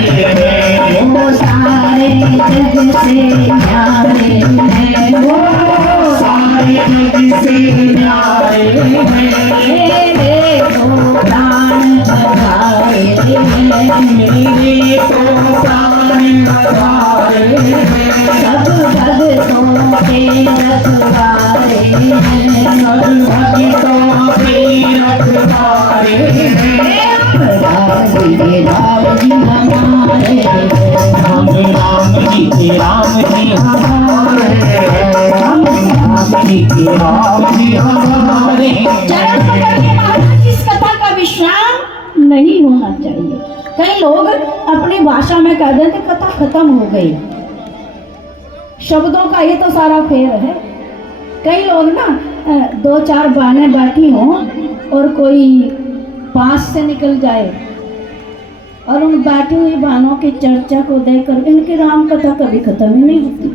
वो सारे जग से न्यारे हैं, वो सारे जग से न्यारे हैं, मेरे तो प्राण बधारे हैं, मेरे तो प्राण बधारे हैं, सब भगतों के रखवारे हैं, सब भक्तों के रखवारे हैं। राम जी के राम जी हमारे, हम राम जी के राम जी हमारे, हम राम जी के राम जी हमारे। चरण पकड़ के महाराज इस कथा का विश्राम नहीं होना चाहिए। कई लोग अपनी भाषा में कह देते कथा खत्म हो गई, शब्दों का ये तो सारा फेर है। कई लोग ना दो चार बहनें बैठी हों और कोई पास से निकल जाए और उन बैठी हुई बहनों की चर्चा को देखकर इनकी राम कथा कभी खत्म ही नहीं होती,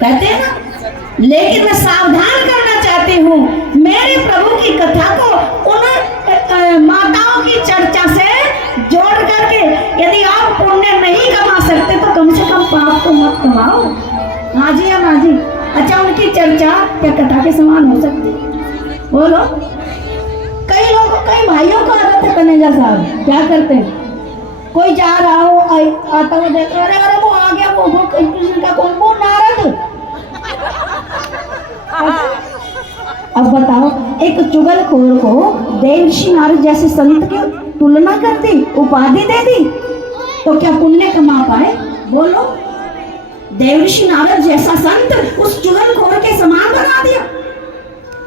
कहते हैं ना। लेकिन मैं सावधान करना चाहती हूँ, मेरे प्रभु की कथा को उन माताओं की चर्चा से जोड़ करके, यदि आप पुण्य नहीं कमा सकते तो कम से कम पाप तो मत कमाओ। हाँ जी या ना जी? अच्छा, उनकी चर्चा क्या कथा के समान हो सकती? बोलो। कई लोगों, कई भाइयों को आदत है कन्हैया साहब, क्या करते हैं, कोई जा रहा हो आता हुआ देख, अरे अरे वो आ गया, वो कृष्ण का कौन, वो नारद। अब बताओ, एक चुगलखोर को देवर्षि नारद जैसे संत की तुलना कर दी, उपाधि दे दी, तो क्या पुण्य कमा पाए? बोलो। देवर्षि नारद जैसा संत उस चुगलखोर के समान बना दिया?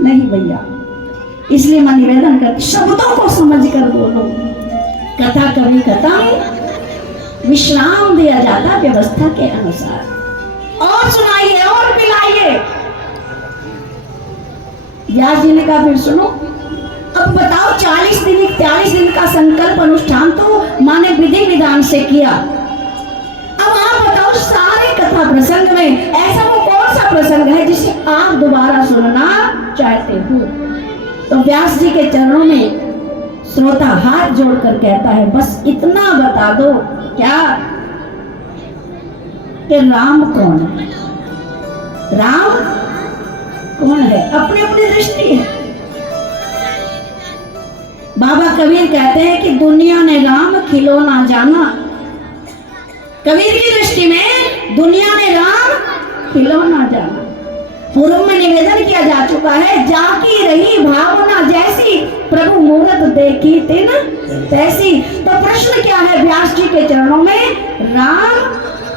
नहीं भैया। इसलिए मैं निवेदन करती, शब्दों को समझ कर बोलो। कथा कभी खत्म, विश्राम दिया जाता व्यवस्था के अनुसार। और सुनाइए और पिलाइए। व्यास जी ने कहा फिर सुनो, अब बताओ 40 दिन का संकल्प अनुष्ठान तो माने विधि विधान से किया। अब आप बताओ सारे कथा प्रसंग में ऐसा वो कौन सा प्रसंग है जिसे आप दोबारा सुनना चाहते हो? तो व्यास जी के चरणों में श्रोता हाथ जोड़कर कहता है, बस इतना बता दो, क्या कि राम कौन है? राम कौन है? अपनी अपनी दृष्टि है। बाबा कबीर कहते हैं कि दुनिया ने राम खिलौना जाना। कबीर की दृष्टि में दुनिया ने राम खिलौना जाना। पूर्व में निवेदन किया जा चुका है, जाकी रही भावना जैसी, प्रभु मूरत देखी तिन तैसी। तो प्रश्न क्या है व्यास जी के चरणों में? राम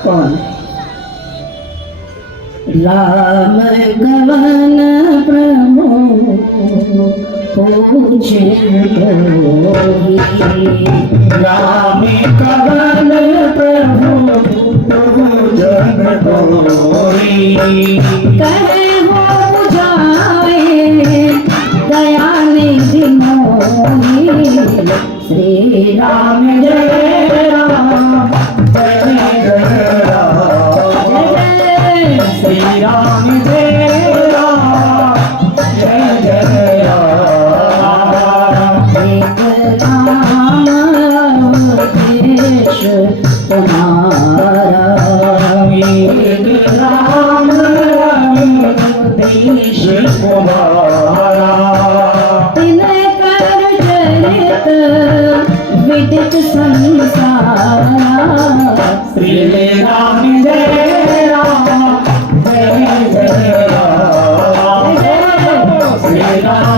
कौन है? राम कवन प्रभु पूछे कोई, राम कवन प्रभु पूजन कोई, कहे हो जाए दया निधि मोहि, श्री राम जय राम जय जय राम, श्री राम जय राम, जय जय राम।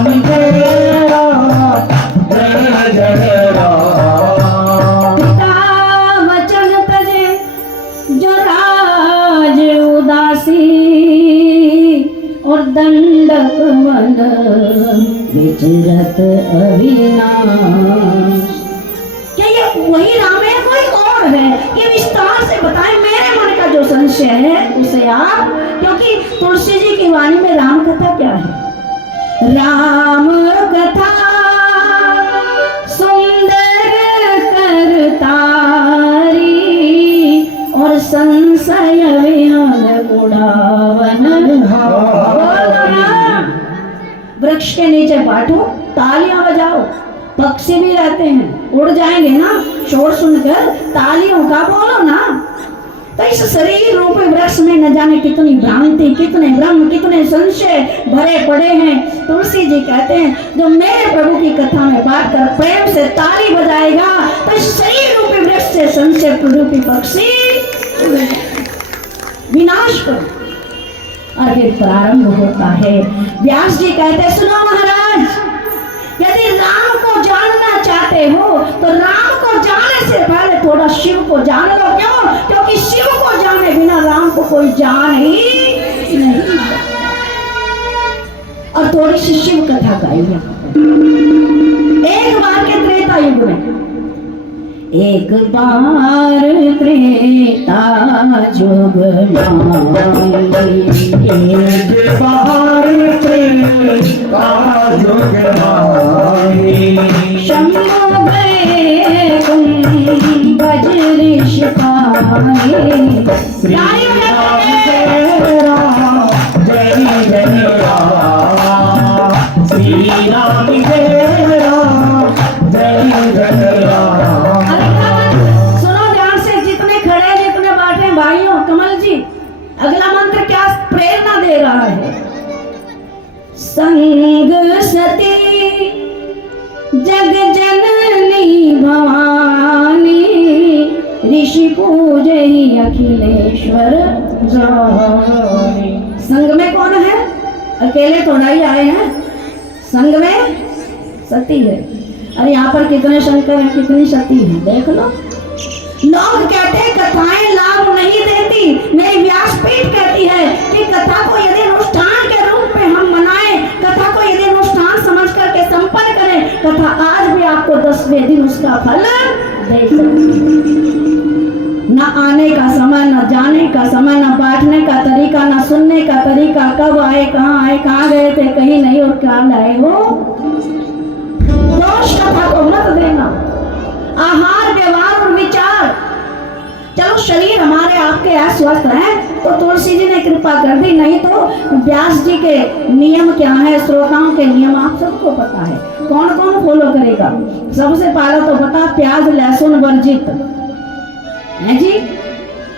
राम जय राम जय जय राम। पिता वचन तजे जो राज उदासी और दंडक मन विचरत अविनाश। क्या ये वही राम है कोई और है? ये विस्तार से बताएं, मेरे मन का जो संशय है उसे आप, क्योंकि तुलसी जी की वाणी में राम कथा क्या है? राम कथा सुंदर करतारी और संशय विहंग उड़ावन। वृक्ष के नीचे बैठो, तालियां बजाओ, पक्षी भी रहते हैं, उड़ जाएंगे ना शोर सुनकर, तालियों का बोलो ना। तो इस शरीर रूपी वृक्ष में न जाने कितनी भ्रांति, कितने भ्रम, कितने संशय भरे पड़े हैं। तुलसी जी कहते हैं जो मेरे प्रभु की कथा में बैठकर प्रेम से ताली बजाएगा तो इस शरीर रूपी वृक्ष से संशय रूपी पक्षी विनाश करो। और फिर प्रारंभ होता है। व्यास जी कहते हैं सुनो महाराज, यदि राम को जानना चाहते हो तो राम को जानने से पहले थोड़ा शिव को जान लो। क्यों? क्योंकि शिव को जाने बिना राम को कोई जान ही नहीं। और थोड़ी सी शिव कथा गाइए। एक बार के त्रेता युग में, एक बार त्रेता युग में, एक बार त्रेता युग में, शंभु गए गुंबज ऋषि पाए। श्री राम जय राम जय जय राम। श्री राम जय राम जय जय राम। सुनो ध्यान से, जितने खड़े जितने बैठे भाइयों, कमल जी अगला मंत्र क्या प्रेरणा दे रहा है? संग सती जग जननी भवानी ऋषि पूजहि अखिलेश्वर जानी। संग में कौन है? अकेले थोड़ा ही आए हैं, संग में सती है। अरे यहाँ पर कितने शंकर हैं, कितनी सती हैं, देख लो। लोग कहते हैं कथाएं लाभ नहीं देती, मेरी व्यासपीठ कहती है कि कथा को यदि अनुष्ठान के रूप में हम मनाएं, कथा को यदि अनुष्ठान समझ करके संपन्न करें, कथा आज भी आपको 10वें दिन उसका फल दे सकती। न आने का समय, न जाने का समय, न बैठने का तरीका, न सुनने का तरीका, कब आए, कहाँ गए थे, कहीं नहीं और क्या लाए हो। दोष कथा को मत देना। आहार, व्यवहार और विचार, चलो शरीर हमारे आपके अस्वस्थ है तो तुलसी जी ने कृपा कर दी, नहीं तो व्यास जी के नियम क्या है, श्रोताओं के नियम आप सबको पता है। कौन कौन फॉलो करेगा? सबसे पहले तो बता, प्याज लहसुन वर्जित है जी।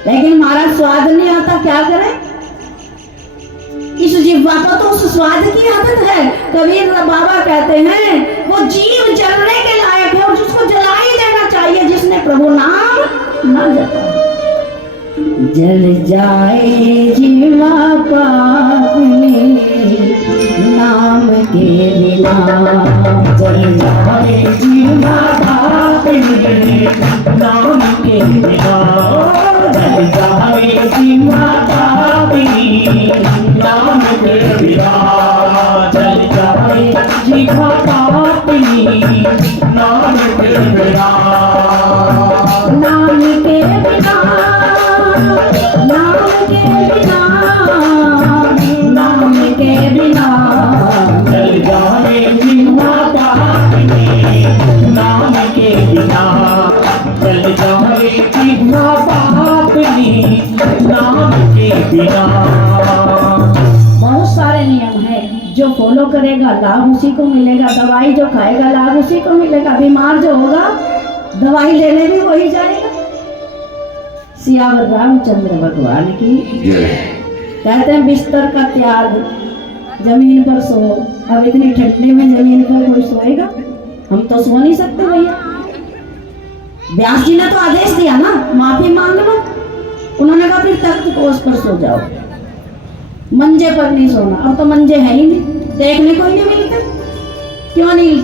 लेकिन महाराज स्वाद नहीं आता, क्या करें? इस जिह्वा को तो उस स्वाद की आदत है। कबीर बाबा कहते हैं वो जीव जलने के लायक है और जिसको जला ही देना चाहिए, जिसने प्रभु नाम ना जपा। जल जाए जीवा पाप में नाम के बिना, जल जाए जीवा पाप में नाम के बिना, जल जाए जीवा पाप में नाम के बिना, जल जाए जीवा पाप में नाम के बिना, नाम के बिना, नाम के बिना, नाम के बिना, जल जाए जीवा पाप में नाम के बिना, जल जाए जीवा पाप में नाम के बिना। बहुत सारे नियम है, जो फॉलो करेगा लाभ उसी को मिलेगा। दवाई जो खाएगा लाभ उसी को मिलेगा। बीमार जो होगा दवाई लेने भी वही जाएगा। सियावर रामचंद्र भगवान की कहते हैं बिस्तर का त्याग, जमीन पर सो। अब इतनी ठंडी में जमीन पर कोई सोएगा? हम तो सो नहीं सकते भैया। व्यास जी ने तो आदेश दिया ना, माफी मांग लो। उन्होंने कहा फिर तख्त को उस पर सो जाओ, मंजे पर नहीं सोना। अब तो मंजे है ही नहीं, देखने को ही नहीं मिलते। क्यों नहीं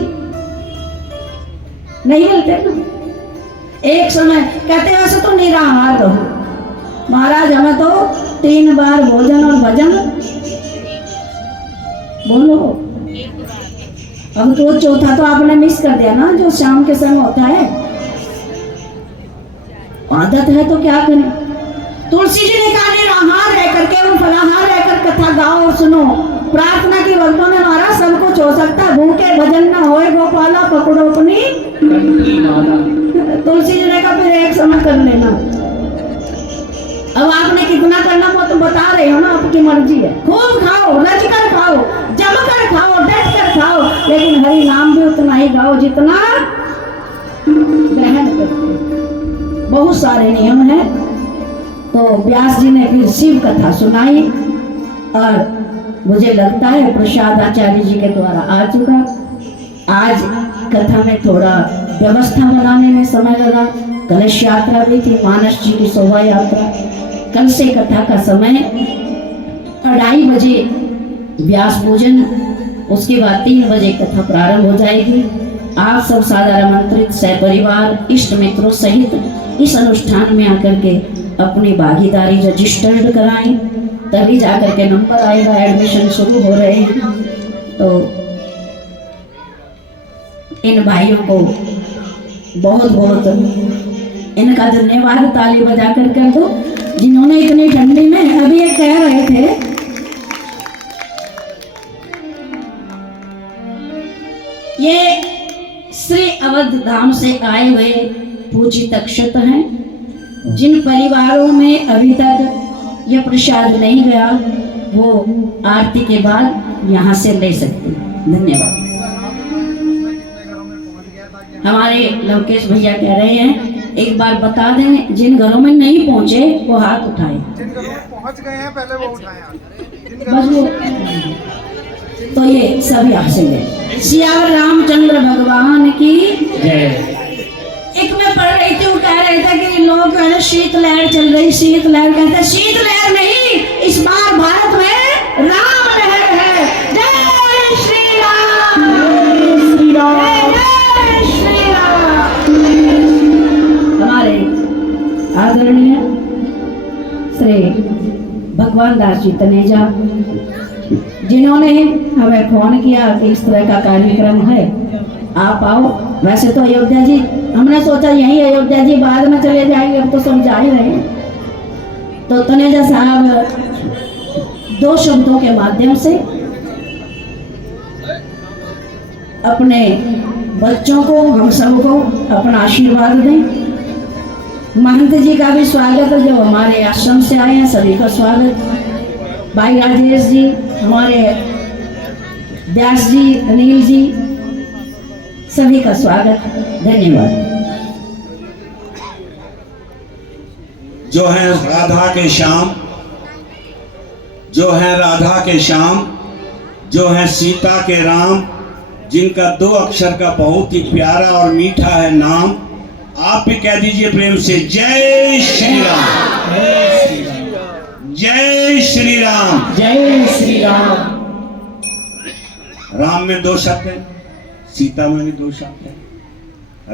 मिलते ना। एक समय कहते वैसे तो निराहार रहो महाराज, हमें तो 3 बार भोजन और भजन बोलो। अब तो चौथा तो आपने मिस कर दिया ना, जो शाम के समय होता है। आदत है तो क्या करें। तुलसी जी ने कहा निराहार रह करके वो फलाहार रहकर कथा गाओ और सुनो। प्रार्थना की भक्तों ने हमारा सब कुछ हो सकता है, भूखे भजन ना होए गोपाला पकड़ो अपनी तुलसी जी ने कहा फिर एक समय कर लेना। अब आपने कितना करना वो तो बता रहे हो ना, आपकी मर्जी है। खूब खाओ, रज कर खाओ, जम कर खाओ, डट कर खाओ, लेकिन हरि नाम भी उतना ही गाओ जितना ग्रहण करते। बहुत सारे नियम हैं। तो व्यास जी ने फिर शिव कथा सुनाई और मुझे लगता है प्रसाद आचार्य जी के द्वारा आ चुका। आज कथा में थोड़ा व्यवस्था बनाने में समय लगा। कलश यात्रा भी थी, मानस जी की शोभा यात्रा। कल से कथा का समय 2:30 बजे व्यास पूजन, उसके बाद 3 बजे कथा प्रारंभ हो जाएगी। आप सब सादर आमंत्रित सपरिवार इष्ट मित्रों सहित इस अनुष्ठान में आकर के अपनी भागीदारी रजिस्टर्ड कराएं, तभी जाकर के नंबर आएगा। एडमिशन शुरू हो रहे हैं। तो इन भाइयों को बहुत बहुत इनका धन्यवाद ताली बजा कर दो, जिन्होंने इतनी ठंडी में, अभी ये कह रहे थे ये श्री अवध धाम से आए हुए पूजित अक्षत हैं। जिन परिवारों में अभी तक यह प्रसाद नहीं गया वो आरती के बाद यहाँ से ले सकते हैं। धन्यवाद। हमारे लवकेश भैया कह रहे हैं एक बार बता दें, जिन घरों में नहीं पहुंचे वो हाथ उठाए। जिन घरों में पहुंच गए हैं पहले वो उठाएं। बस वो तो ये सभी आपसे है। सियावर रामचंद्र भगवान की जय। एक में पढ़ रही थी, वो कह रहे थे कि लोग शीत लहर चल रही, शीत लहर। कहते शीत लहर नहीं, इस बार भारत में राम लहर है। जय श्री राम, जय श्री राम, जय श्री राम। हमारे आदरणीय श्री भगवान दास जी तनेजा, जिन्होंने हमें फोन किया कि इस तरह का कार्यक्रम है, आप आओ। वैसे तो अयोध्या जी, हमने सोचा यही अयोध्या जी बाद में चले जाएंगे, अब तो समझा ही रहे हैं। तो तनेजा साहब 2 शब्दों के माध्यम से अपने बच्चों को, हम सबको अपना आशीर्वाद दें। महंत जी का भी स्वागत है जो हमारे आश्रम से आए हैं, सभी का स्वागत। भाई राजेश जी, हमारे व्यास जी, अनिल जी, सभी का स्वागत। धन्यवाद। जो है राधा के श्याम, जो है राधा के श्याम, जो है सीता के राम, जिनका 2 अक्षर का बहुत ही प्यारा और मीठा है नाम। आप भी कह दीजिए प्रेम से, जय श्री राम, जय श्री राम, जय श्री राम। राम में 2 शब्द हैं, सीता में भी 2 शब्द हैं,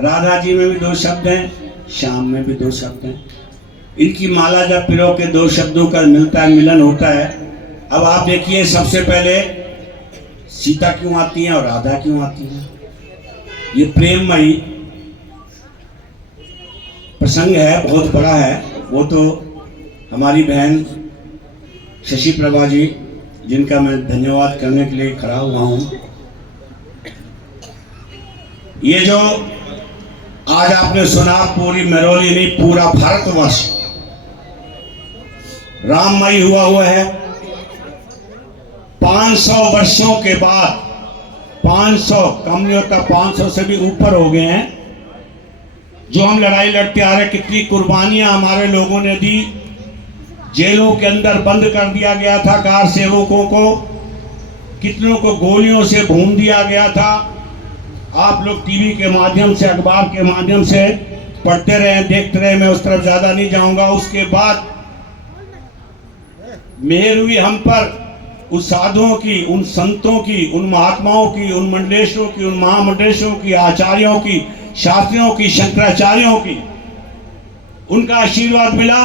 राधा जी में भी 2 शब्द हैं, श्याम में भी 2 शब्द हैं। इनकी माला जब पिरो के 2 शब्दों का मिलता है, मिलन होता है। अब आप देखिए, सबसे पहले सीता क्यों आती है और राधा क्यों आती है? ये प्रेममयी प्रसंग है, बहुत बड़ा है। वो तो हमारी बहन शशि प्रभा जी, जिनका मैं धन्यवाद करने के लिए खड़ा हुआ हूँ। ये जो आज आपने सुना, पूरी मेरोली नहीं, पूरा भारतवर्ष राममयी हुआ है। 500 वर्षों के बाद, 500 कम नहीं होता, 500 से भी ऊपर हो गए हैं जो हम लड़ाई लड़ते आ रहे। कितनी कुर्बानियां हमारे लोगों ने दी। जेलों के अंदर बंद कर दिया गया था कार सेवकों को, कितनों को गोलियों से भून दिया गया था। आप लोग टीवी के माध्यम से, अखबार के माध्यम से पढ़ते रहे, देखते रहे, मैं उस तरफ ज्यादा नहीं जाऊंगा। उसके बाद मेहर हुई हम पर उस साधुओं की, उन संतों की, उन महात्माओं की, उन मंडलेशों की, उन महामंडलेशों की, आचार्यों की, शास्त्रियों की, शंकराचार्यों की, उनका आशीर्वाद मिला,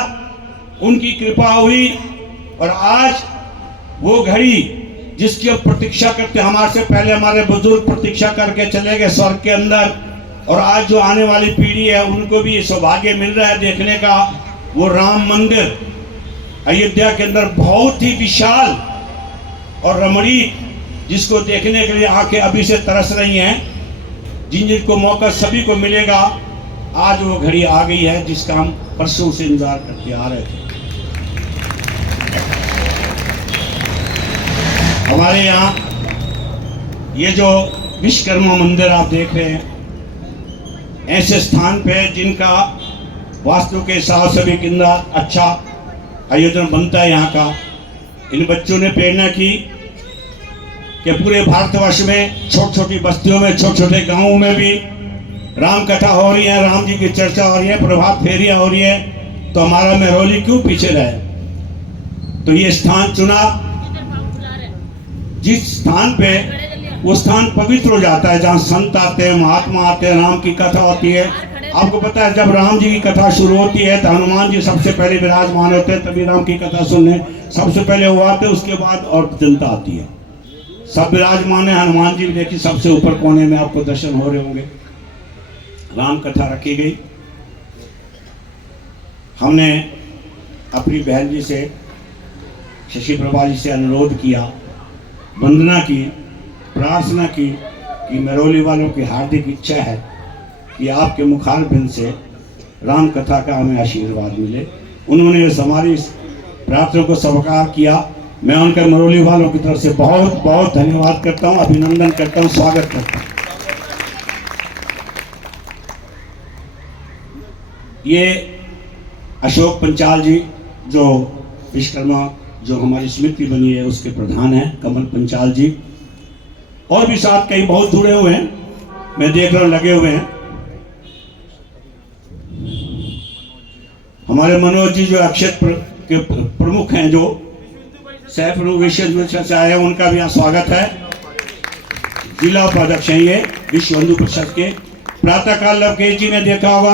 उनकी कृपा हुई। और आज वो घड़ी जिसकी अब प्रतीक्षा करते, हमारे से पहले हमारे बुजुर्ग प्रतीक्षा करके चले गए स्वर्ग के अंदर, और आज जो आने वाली पीढ़ी है उनको भी सौभाग्य मिल रहा है देखने का। वो राम मंदिर अयोध्या के अंदर बहुत ही विशाल और रमणीक, जिसको देखने के लिए आंखें अभी से तरस रही हैं। जिनको मौका सभी को मिलेगा। आज वो घड़ी आ गई है जिसका हम परसों से इंतजार करते आ रहे थे। हमारे यहाँ ये जो विश्वकर्मा मंदिर आप देख रहे हैं, ऐसे स्थान पे जिनका वास्तु के हिसाब से भी कितना अच्छा आयोजन बनता है यहाँ का। इन बच्चों ने प्रेरणा की कि पूरे भारतवर्ष में छोटी छोटी बस्तियों में, छोटे छोटे गांवों में भी राम कथा हो रही है, राम जी की चर्चा हो रही है, प्रभात फेरियां हो रही है, तो हमारा महरौली क्यों पीछे रहे। तो ये स्थान चुना, जिस स्थान पे वो स्थान पवित्र हो जाता है, जहाँ संत आते हैं, महात्मा आते हैं, राम की कथा होती है। आपको पता है जब राम जी की कथा शुरू होती है तो हनुमान जी सबसे पहले विराजमान होते हैं, तभी राम की कथा सुनने सबसे पहले वो आते हैं, उसके बाद और जनता आती है। सब विराजमान है, हनुमान जी भी देखिए सबसे ऊपर कोने में आपको दर्शन हो रहे होंगे। राम कथा रखी गई। हमने अपनी बहन जी से, शशि प्रभा जी से अनुरोध किया, वंदना की, प्रार्थना की कि महरौली वालों की हार्दिक इच्छा है कि आपके मुखारबिंद से राम कथा का हमें आशीर्वाद मिले। उन्होंने इस हमारी प्रार्थना को स्वीकार किया। मैं उनके महरौली वालों की तरफ से बहुत बहुत धन्यवाद करता हूं, अभिनंदन करता हूं, स्वागत करता हूं। ये अशोक पंचाल जी जो विश्वकर्मा जो हमारी समिति बनी है उसके प्रधान हैं, कमल पंचाल जी, और भी साथ कई बहुत जुड़े हुए हैं, मैं देख रहा हूं लगे हुए हैं। हमारे मनोज जी जो अक्षत के प्रमुख हैं, जो सैफ इनोवेशन से आए हैं, उनका भी यहाँ स्वागत है। जिला उपाध्यक्ष हैं ये विश्व हिंदू परिषद के। प्रातःकाल लवकेश जी ने देखा होगा,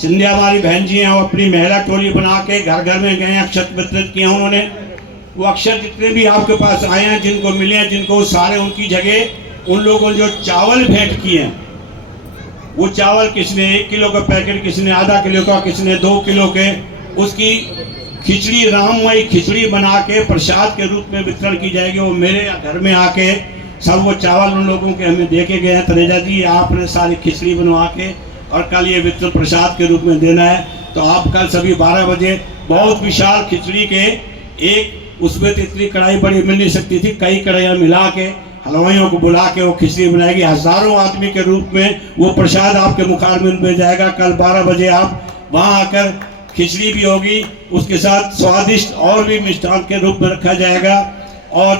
सिंधिया हमारी बहन जी हैं, वो अपनी महिला टोली बना के घर घर में गए, अक्षत वितरित किए उन्होंने। वो अक्षत जितने भी आपके पास आए हैं, जिनको मिले हैं, जिनको सारे उनकी जगह उन लोगों जो चावल भेंट किए हैं, वो चावल किसने 1 किलो का पैकेट, किसने आधा किलो का, किसने 2 किलो के, उसकी खिचड़ी, राममयी खिचड़ी बना के प्रसाद के रूप में वितरण की जाएगी। वो मेरे घर में आके सब वो चावल उन लोगों के हमें देके गए हैं, तनेजा जी आपने सारी खिचड़ी बनवा के और कल ये वितरण प्रसाद के रूप में देना है। तो आप कल सभी 12 बजे बहुत विशाल खिचड़ी के एक, उसमें तो इतनी कढ़ाई बड़ी मिल नहीं सकती थी, कई कढ़ाइयाँ मिला के हलवाइयों को बुला के वो खिचड़ी बनाएगी। हजारों आदमी के रूप में वो प्रसाद आपके मुखारबिंद में जाएगा। कल 12 बजे आप वहाँ आकर, खिचड़ी भी होगी, उसके साथ स्वादिष्ट और भी मिष्ठान के रूप में रखा जाएगा और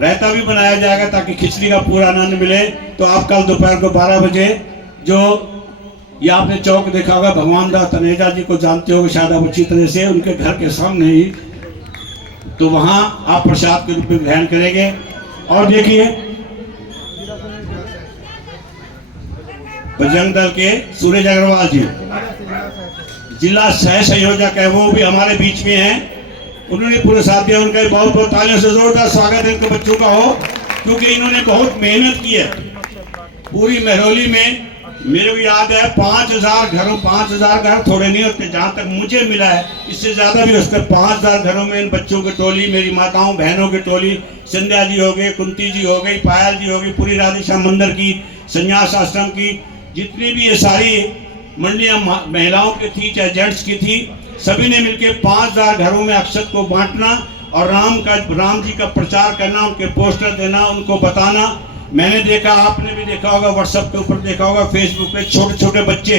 रायता भी बनाया जाएगा ताकि खिचड़ी का पूरा आनंद मिले। तो आप कल दोपहर को 12 बजे, जो ये आपने चौक देखा होगा, भगवान दास तनेजा जी को जानते होंगे शायद आप अच्छी तरह से, उनके घर के सामने ही, तो वहाँ आप प्रसाद के रूप में ग्रहण करेंगे। और देखिए बजरंग दल के सूरज अग्रवाल जी जिला सह संयोजक है, वो भी हमारे बीच में हैं। उन्होंने पूरे साथ दिया, उनका बहुत बहुत तालियों से जोरदार स्वागत है इनके बच्चों का हो, क्योंकि इन्होंने बहुत मेहनत की है। पूरी महरौली में मेरे को याद है 5000 घरों, 5000 घर थोड़े नहीं होते, जहाँ तक मुझे मिला है इससे ज़्यादा भी होते। 5000 घरों में इन बच्चों की टोली, मेरी माताओं बहनों की टोली, संध्या जी हो गई, कुंती जी हो गई, पायल जी हो गई, पूरी राधेश्याम मंदिर की, संन्यास आश्रम की, जितनी भी ये सारी मंडलियाँ महिलाओं की थी चाहे जेंट्स की थी, सभी ने मिलकर 5000 घरों में अक्षत को बांटना और राम जी का प्रचार करना, उनके पोस्टर देना, उनको बताना। मैंने देखा, आपने भी देखा होगा, व्हाट्सएप के ऊपर देखा होगा, फेसबुक पे छोटे छोटे बच्चे,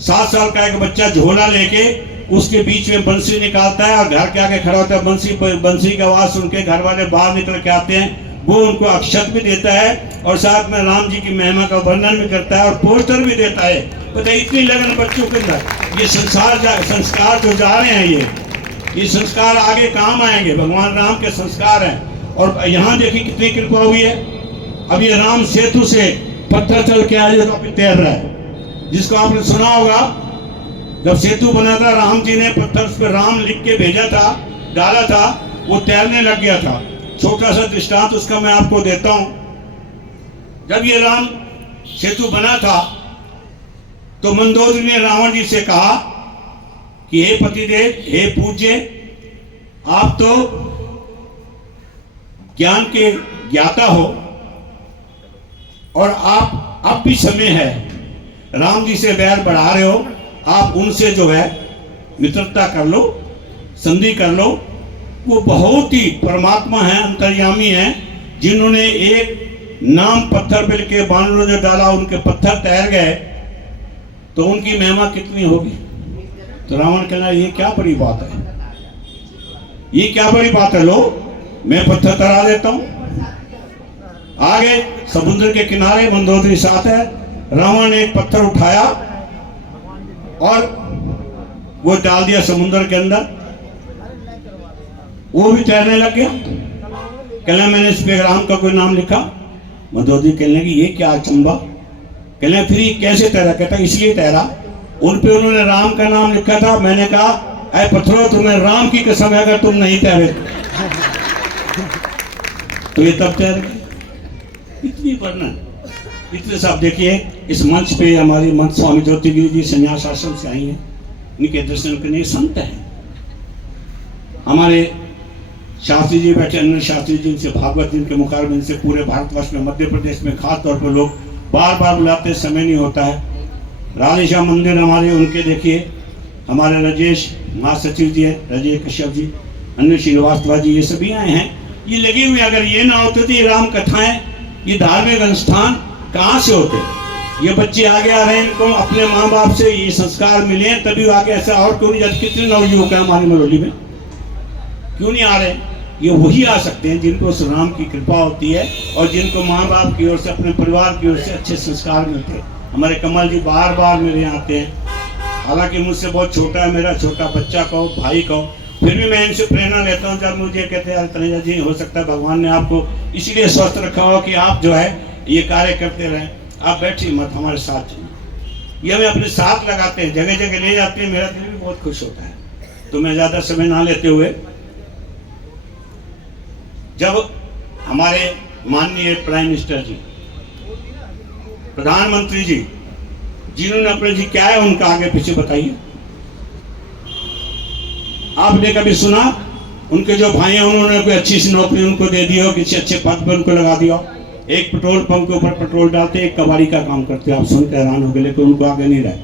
7 साल का एक बच्चा झोला लेके उसके बीच में बंसी निकालता है और घर के आगे खड़ा होता है, बंसी की आवाज सुन के घर वाले बाहर निकल के आते हैं, वो उनको अक्षत भी देता है और साथ में राम जी की महिमा का वर्णन भी करता है और पोस्टर भी देता है। पता है इतनी लगन बच्चों के अंदर, ये संस्कार जो जा रहे हैं, ये संस्कार आगे काम आएंगे, भगवान राम के संस्कार हैं। और यहाँ देखिए कितनी कृपा हुई है। अब ये राम सेतु से पत्थर चल के आज अभी तैर रहा है, जिसको आपने सुना होगा जब सेतु बना था राम जी ने पत्थर पर राम लिख के भेजा था, डाला था, वो तैरने लग गया था। छोटा सा दृष्टांत उसका मैं आपको देता हूं। जब ये राम सेतु बना था तो मंदोदरी ने रावण जी से कहा कि हे पतिदेव, हे पूज्य, आप तो ज्ञान के ज्ञाता हो और आप अब भी समय है, राम जी से बैर बढ़ा रहे हो, आप उनसे जो है मित्रता कर लो, संधि कर लो। वो बहुत ही परमात्मा है, अंतर्यामी है, जिन्होंने एक नाम पत्थर पे के बानरों ने डाला, उनके पत्थर तैर गए, तो उनकी महिमा कितनी होगी। तो रावण कहना ये क्या बड़ी बात है, ये क्या बड़ी बात है, लो मैं पत्थर तरा देता हूं। आगे समुद्र के किनारे मंदोदरी साथ है, रावण ने एक पत्थर उठाया और वो डाल दिया समुद्र के अंदर, वो भी तैरने लग गया। कहने मैंने इस पे राम का कोई नाम लिखा। मंदोदरी कहने लगी ये क्या चंबा। कहने फिर ये कैसे तैरा। कहता इसलिए तैरा, उन पे उन्होंने राम का नाम लिखा था। मैंने कहा ऐ पत्थरों, तुम्हें राम की कसम है अगर तुम नहीं तैरे तो ये तब तैर गए। इतनी वर्णन, इतने सब। देखिए इस मंच पे हमारी मंच स्वामी ज्योतिगिरी जी संन्यास आश्रम से आई हैं, इनके दर्शन करने संत हैं। हमारे शास्त्री जी बैठे, अन्य शास्त्री जी, इनसे भागवत जिनके मुखारबिंद से पूरे भारतवर्ष में, मध्य प्रदेश में खास तौर पर लोग बार बार बुलाते, समय नहीं होता है। राधेश्याम मंदिर हमारे, उनके देखिए हमारे राजेश महासचिव जी है, राजेश कश्यप जी, अन्य श्रीवास्तव जी, ये सभी आए हैं, ये लगे हुए। अगर ये ना होते तो ये राम कथाएं, ये धार्मिक अनुष्ठान कहाँ से होते। ये बच्चे आगे आ रहे हैं, इनको अपने माँ बाप से ये संस्कार मिले तभी आगे। ऐसा और क्यों नहीं जाते। कितने नवयुवक हैं हमारी मरोली में, क्यों नहीं आ रहे। ये वही आ सकते हैं जिनको उस राम की कृपा होती है और जिनको माँ बाप की ओर से, अपने परिवार की ओर से अच्छे संस्कार मिलते हैं। हमारे कमल जी बार बार मेरे यहाँ आते हैं, हालांकि मुझसे बहुत छोटा है, मेरा छोटा बच्चा कहो, भाई कहो, फिर भी मैं इनसे प्रेरणा लेता हूँ। जब मुझे कहते हैं तनेजा जी, हो सकता है भगवान ने आपको इसीलिए स्वस्थ रखा हो कि आप जो है ये कार्य करते रहें, आप बैठिए मत, हमारे साथ चलिए। ये हमें अपने साथ लगाते हैं, जगह जगह ले जाते हैं, मेरा दिल भी बहुत खुश होता है। तो मैं ज़्यादा समय ना लेते हुए, जब हमारे माननीय प्राइम मिनिस्टर जी, प्रधानमंत्री जी, जिन्होंने अपने जी क्या है उनका आगे पीछे बताइए। आपने कभी सुना उनके जो भाई हैं उन्होंने कोई अच्छी सी नौकरी उनको दे दी हो, किसी अच्छे पद पर उनको लगा दिया, एक पेट्रोल पंप के ऊपर पेट्रोल डालते, एक कबाड़ी का काम करते, आप सुनकर हैरान हो गए, लेकिन उनको आगे नहीं रहे।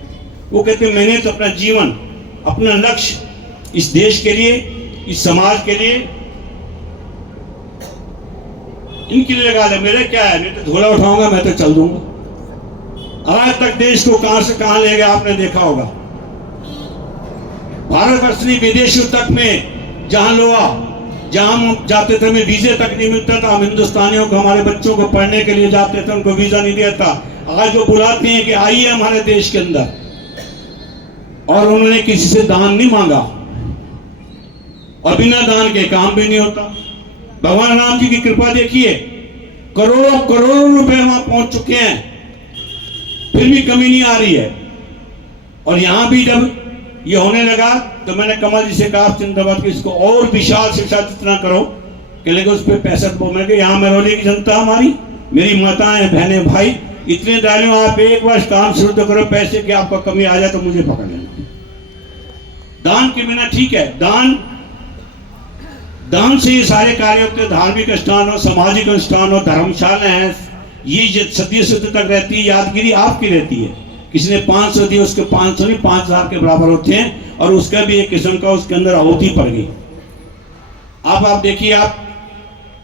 वो कहते मैंने तो अपना जीवन, अपना लक्ष्य इस देश के लिए, इस समाज के लिए, इनके लिए लगा दे। मेरे क्या है, नहीं तो झोला उठाऊंगा मैं तो चल दूंगा। आज तक देश को कहां से कहां ले गया आपने देखा होगा। भारतवर्ष नहीं, विदेशों तक में जहां लोग, जहां हम जाते थे हमें वीजे तक नहीं मिलता था। हम हिंदुस्तानियों को, हमारे बच्चों को पढ़ने के लिए जाते थे, उनको वीजा नहीं दिया था। आज वो बुलाते हैं कि आइए हमारे देश के अंदर, और उन्होंने किसी से दान नहीं मांगा, और बिना दान के काम भी नहीं होता। भगवान राम जी की कृपा देखिए, करोड़ों करोड़ों रुपए वहां पहुंच चुके हैं, फिर भी कमी नहीं आ रही है। और यहां भी जब ये होने लगा तो मैंने कमल जी से कहा चिंताबाद की इसको और विशाल से विशाल जितना करो, कहने उस पर 65 वो। मैं यहाँ मरौली की जनता हमारी, मेरी माताएं, बहनें, भाई, इतने डाले आप एक वर्ष काम शुरू तो करो, पैसे की आपको कमी आ जाए तो मुझे पकड़ लेना। दान के बिना ठीक है, दान से ये सारे कार्य होते हैं। धार्मिक अनुष्ठान हो, सामाजिक अनुष्ठान हो, धर्मशाला है, ये सदी से तक रहती है। यादगिरी आपकी रहती है, किसी ने 500 दिए, उसके 500 नहीं 5000 के बराबर होते हैं, और उसका भी एक किस्म का उसके अंदर आहुति पड़ गई। अब आप देखिए, आप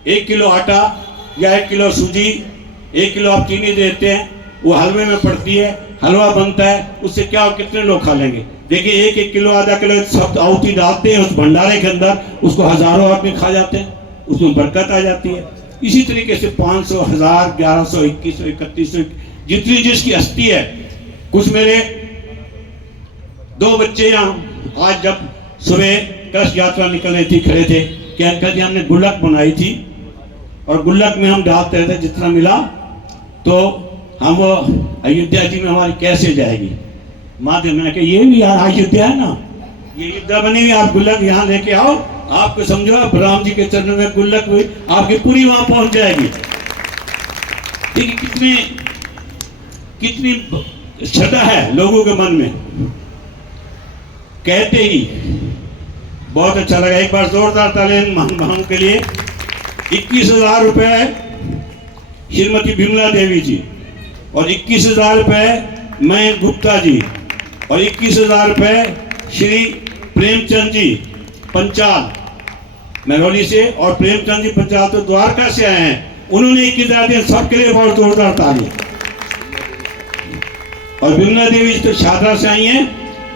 1 किलो आटा या 1 किलो सूजी, 1 किलो आप चीनी देते हैं, वो हलवे में पड़ती है, हलवा बनता है, उससे क्या कितने लोग खा लेंगे। देखिए 1-1 किलो, आधा किलो सब आहुति डालते हैं उस भंडारे के अंदर, उसको हजारों आदमी खा जाते हैं, उसमें बरकत आ जाती है। इसी तरीके से 500, 1000, 1100, 2100, 3100, जितनी जिसकी हस्ती है। कुछ मेरे 2 बच्चे यहाँ आज जब सुबह कलश यात्रा निकल रही थी, खड़े थे कि अंकल जी हमने गुल्लक बनाई थी और गुल्लक में हम डालते थे जितना मिला, तो हम वो अयोध्या जी में हमारी कैसे जाएगी माध्यम में कि ये भी यार अयोध्या है ना, ये अयोध्या बनी हुई, आप गुल्लक यहाँ लेके आओ, आपको समझो आप राम जी के चरणों में गुल्लक हुई आपकी पूरी वहां पहुंच जाएगी। देखिए कितनी श्रद्धा है लोगों के मन में। कहते ही बहुत अच्छा लगा, एक बार जोरदार तालियां महान के लिए। 21,000 रुपए श्रीमती विमला देवी जी और 21,000 रुपए मैं गुप्ता जी और 21,000 रुपए श्री प्रेमचंद जी पंचाल महरौली से, और प्रेमचंद जी पंचाल तो द्वारका से आए हैं, उन्होंने 21,000 दिए, सबके लिए बहुत जोरदार ताली। और विमला देवी जी तो शारदा से आई हैं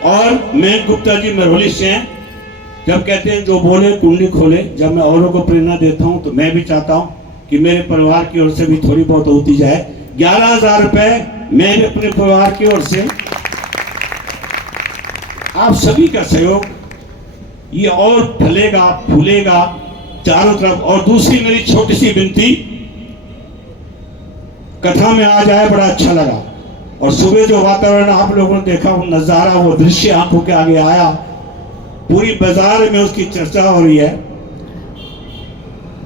और मैं गुप्ता जी महरौली से हैं। जब कहते हैं जो बोले कुंडली खोले, जब मैं औरों को प्रेरणा देता हूं तो मैं भी चाहता हूं कि मेरे परिवार की ओर से भी थोड़ी बहुत होती जाए। 11,000 रुपए मैं भी अपने परिवार की ओर से, आप सभी का सहयोग ये और फलेगा फूलेगा चारों तरफ। और दूसरी मेरी छोटी सी विनती, कथा में आज आया बड़ा अच्छा लगा, और सुबह जो वातावरण आप लोगों ने देखा, वो नजारा, वो दृश्य आंखों के आगे आया, पूरी बाजार में उसकी चर्चा हो रही है,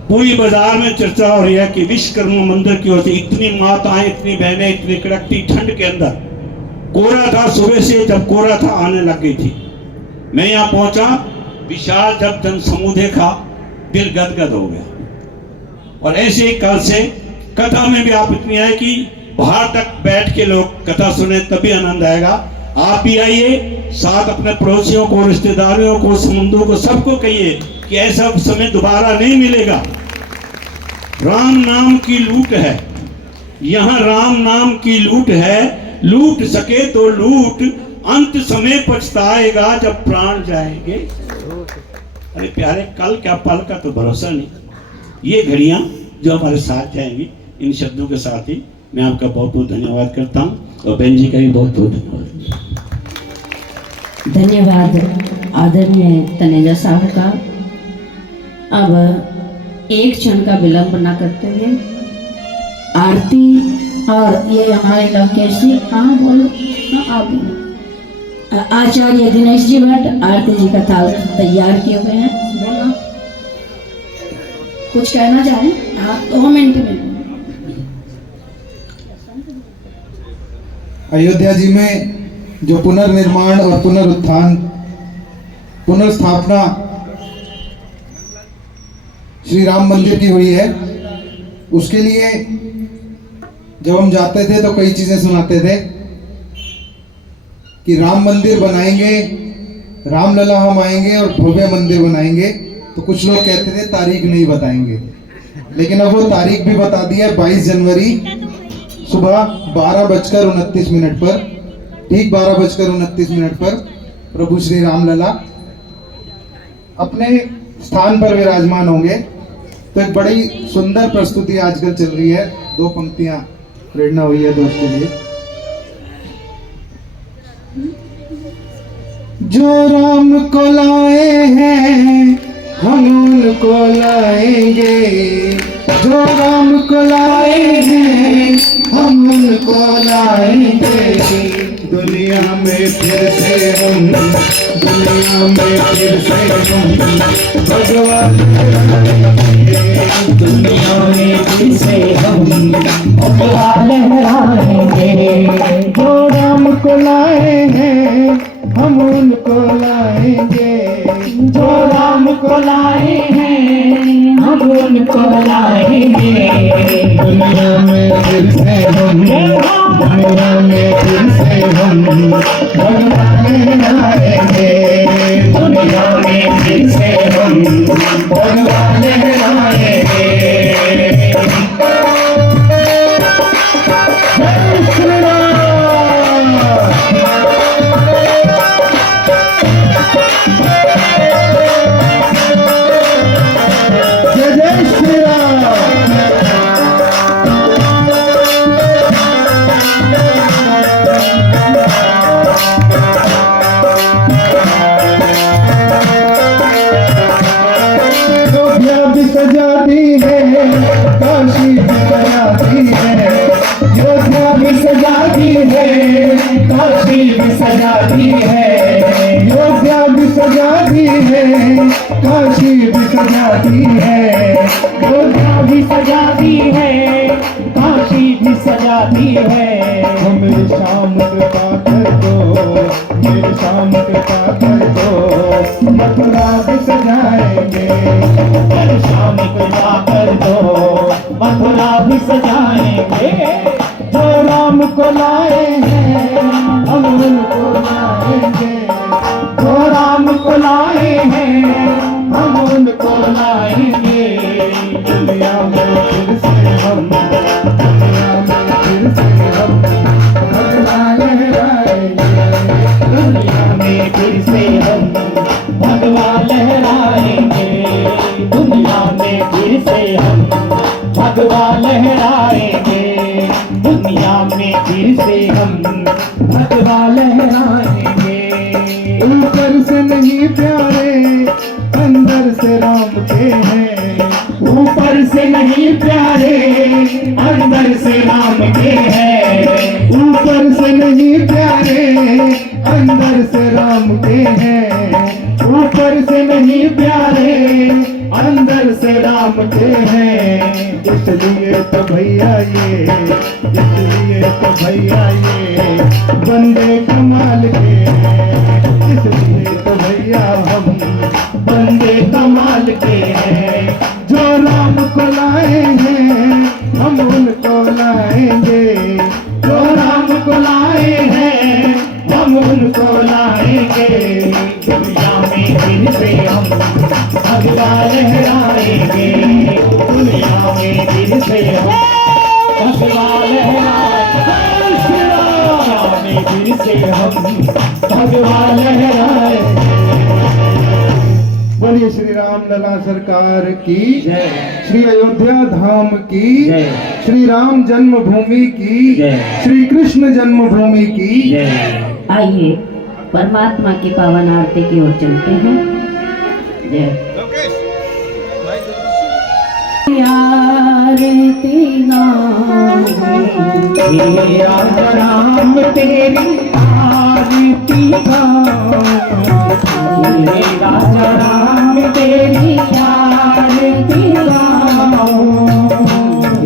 पूरी बाजार में चर्चा हो रही है कि विश्वकर्मा मंदिर की ओर से इतनी माताएं, इतनी बहनें, इतनी कड़कती ठंड के अंदर, कोहरा था सुबह से, जब कोहरा था आने लग गई थी। मैं यहाँ पहुंचा, विशाल जब जन समूह देखा, दिल गदगद हो गया। और ऐसे ही कल से कथा में भी आप इतनी आए कि बाहर तक बैठ के लोग कथा सुने, तभी आनंद आएगा। आप भी आइए, साथ अपने पड़ोसियों को, रिश्तेदारों को, संबंधों को, सबको कहिए कि ऐसा समय दोबारा नहीं मिलेगा। राम नाम की लूट है, यहाँ राम नाम की लूट है, लूट सके तो लूट, अंत समय पछताएगा जब प्राण जाएंगे। अरे प्यारे, कल क्या पल का तो भरोसा नहीं। ये घड़ियां जो हमारे साथ जाएंगी, इन शब्दों के साथ ही मैं आपका बहुत बहुत धन्यवाद करता हूँ, और बहन जी का भी बहुत बहुत धन्यवाद आदरणीय तनेजा साहब का। अब एक क्षण का विलंब न करते हुए आरती, और ये हमारे लवकेश जी, हाँ बोलो, हाँ आप बोलो। आचार्य दिनेश जी भट्ट आरती जी का ताल तैयार किए हुए हैं, बोलना कुछ कहना चाहें आप 2 मिनट में। अयोध्या जी में जो पुनर्निर्माण और पुनरुत्थान, पुनर्स्थापना श्री राम मंदिर की हुई है, उसके लिए जब हम जाते थे तो कई चीजें सुनाते थे कि राम मंदिर बनाएंगे, रामलला हम आएंगे और भव्य मंदिर बनाएंगे। तो कुछ लोग कहते थे तारीख नहीं बताएंगे, लेकिन अब वो तारीख भी बता दी है। 22 जनवरी सुबह 12:29 पर, ठीक 12:29 पर प्रभु श्री रामलला अपने स्थान पर विराजमान होंगे। तो एक बड़ी सुंदर प्रस्तुति आजकल चल रही है, 2 पंक्तियां प्रेरणा हुई है दोस्त के लिए। जो राम को लाए हैं हम उनको लाएंगे, जो राम को लाए हैं हम उनको लाएंगे। दुनिया में फिर से हम, दुनिया में फिर से हम भगवान, दुनिया में फिर से हम भगवान लहराएंगे। जो राम को लाए हैं हम उनको लाएंगे, जो राम को लाए हैं हम उनको लाएंगे। दुनिया में फिर से हम, दुनिया में फिर से हम भगवान लाएंगे। दुनिया में फिर से हम भगवान लाएंगे। भी सजाती है, काशी भी सजाती है, अयोध्या भी सजाती है, काशी भी सजाती है, अयोध्या भी सजाती है, काशी भी सजाती है। मेरे शाम कृपा कर दो, मेरे शाम कृपा कर दो, मथुरा भी सजाएंगे, मेरे शाम कृपा कर दो, मथुरा भी सजाएंगे। जो राम को लाए हैं हम उनको लाएंगे, जो राम को लाए हैं हम उनको लाएंगे। दुनिया में फिर से हम, दुनिया में फिर से हम भगवा लहराएंगे, दुनिया में फिर से हम भगवा लहराएंगे, दुनिया में फिर से हम भगवा लहराएंगे, दुनिया में फिर से हम भगवा लहराएंगे। ऊपर से नहीं प्यारे अंदर से राम के हैं, ऊपर से नहीं प्यारे अंदर से राम के हैं, ऊपर से नहीं प्यारे अंदर से राम के हैं, ऊपर से नहीं प्यारे अंदर से राम के हैं। इसलिए तो भैया ये, इसलिए तो भैया ये बंदे कमाल के हैं, इसलिए तो भैया हम बंदे कमाल के हैं। जो राम को लाए हैं हम उनको लाएंगे, जो राम को लाए हैं हम उनको लाएंगे, दुनिया में फिर से हम भगवा लहराएंगे, दुनिया में फिर से हम भगवा लहराएंगे, दुनिया में फिर से हम भगवा लहराएंगे। बोलिए श्री राम लला सरकार की जय। श्री अयोध्या धाम की जय। श्री राम जन्मभूमि की जय। श्री कृष्ण जन्मभूमि की जय। आइए परमात्मा की पावन आरती की ओर चलते हैं। जय आरती तेरा राम तेरी आरती मेरा राम तेरी आरती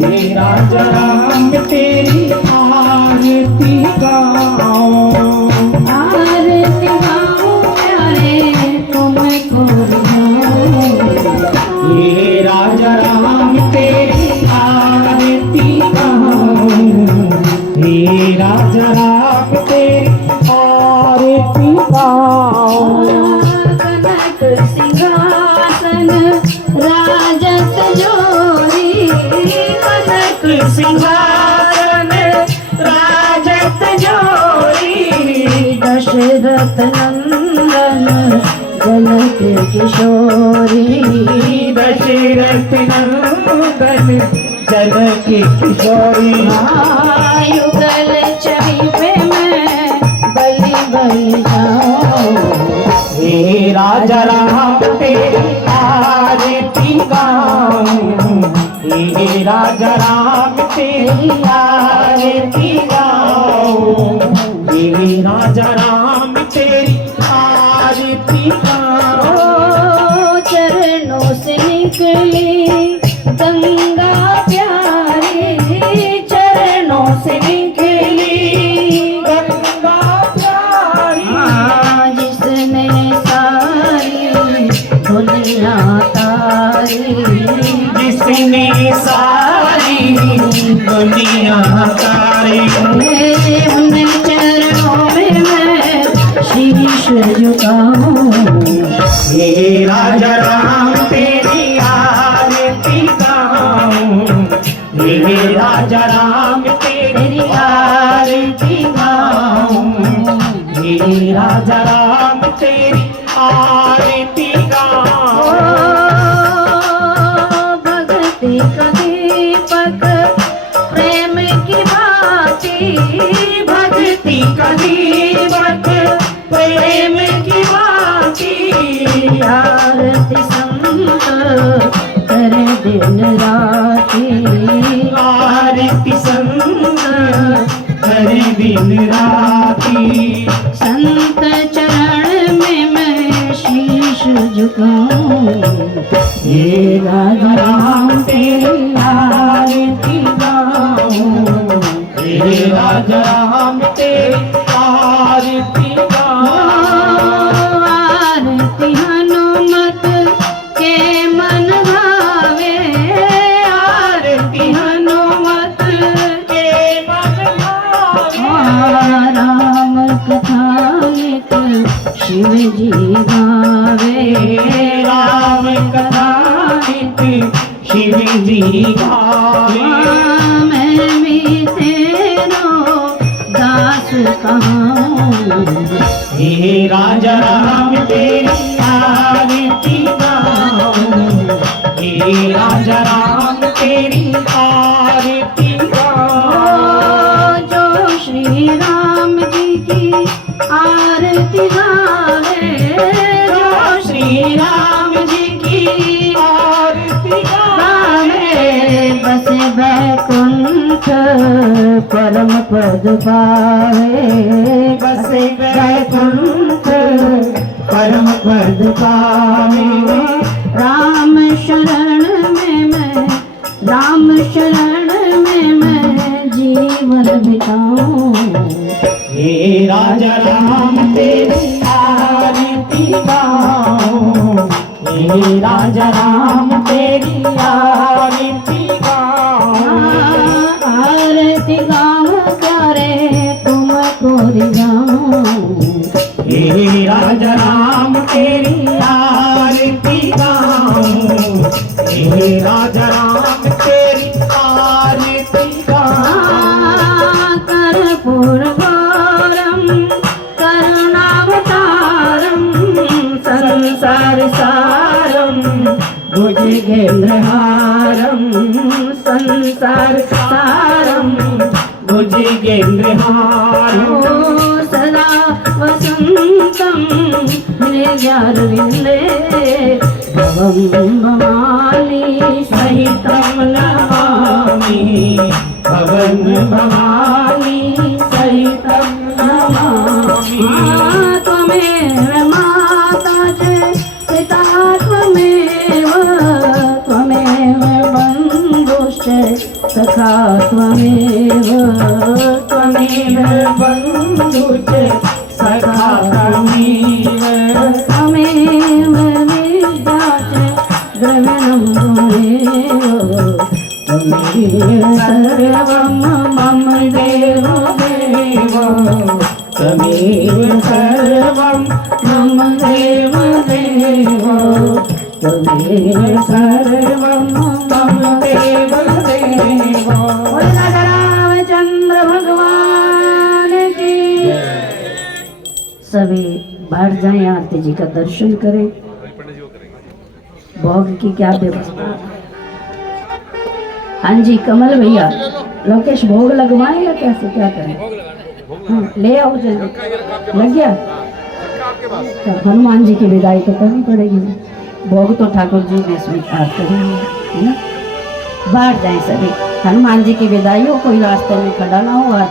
मेरा राम तेरी आरती आरती गाओ प्यारे तुमको हे राजा राम तेरी आरती हे राजा राम तेरी आरती कनक सिंहासन राजत जोरी, कनक सिंहासन राजत जोरी, दशरथ नंदन जनक किशोरी, दशरथ नंदन जनक किशोरी। युगल छवि पे मैं बलि बलि जाऊं, हे राजा राम तेरी आरती गाऊं, हे राजा राम तेरी आरती गाऊं, हे राजा राम तेरी आरती गाऊं। चरणों से निकली गंगा प्यारी, चरणों से निकली गंगा प्यारी, जिसने सारी दुनिया तारी, जिसने सारी दुनिया तारी। उन चरणों में मैं शीश झुकाऊं, हे राजा राम तेरी आरती गाऊं, हे राजा राम तेरी आरती गाऊं, हे राजा राम तेरी आरती गाऊं। भक्ति का दीपक प्रेम की बाती, भक्ति का दीपक प्रेम की बाती, आरती संत करे दिन राती, आरती संग करे दिन राती। संत चरण में मैं शीश झुकाऊं, हे राजा राम तेरी आरती गाऊं, हे राजा राम तेरी आरती गाऊं। आरती हनुमत के मन भावे, आरती हनुमत के मन भावे। राम कथा एक शिव जी गावे, राम कथा नित शिव जी गावे। मैं भी तेरो दास कहूँ, हे राजा राम तेरी आरती गाऊं, हे राजा राम तेरी आरती गाऊं। जो श्री राम जी की आरती गावे, जो श्री राम जी की आरती गावे। बस बैकुंठ परम पद पावे, बस बैकुंठ परम पद पावे। राम शरण में मैं, राम शरण में मैं जीवन बिताऊं, हे राजा राम तेरी आरती गाऊं, हे राजा राम तेरी आरती गाऊं। आरती गाऊं प्यारे तुमको रिझाऊं, हे राजा राम तेरी आरती गाऊं, हे राजा राम तेरी आरती गाऊं। कर्पूर गौरम करुणावतारम, संसार सारम भुजगेन्द्रहारम, संसार सारम भुजगेन्द्रहारम। सदा वसंतम हृदयारविन्दे, भवं भवानी सहितं नमामि, भवन भवानी सहितं नमामि। त्वमेव माता च पिता त्वमेव, त्वमेव बन्धुश्च सखा त्वमेव, त्वमेव बन्धुश्च सखा त्वमेव, त्वमेव विद्या च द्रविणं त्वमेव, त्वमेव सर्वं मम देव देव, त्वमेव सर्वं मम देव देव, त्वमेव सर्वं मम देव देव। बोल राजा रामचंद्र भगवान की। सभी बैठ जाएं, आरती जी का दर्शन करें। भोग की क्या व्यवस्था? हाँ जी कमल भैया, लोकेश भोग लगवाएं या कैसे क्या करें? हाँ, ले आओ जल्दी। लग गया? तो हनुमान जी की विदाई तो करनी पड़ेगी, भोग तो ठाकुर जी ने स्वीकार करेंगे, है ना? बैठ जाएं सभी। हनुमान जी की विदाई हो, कोई रास्ते में खड़ा ना हो। आरती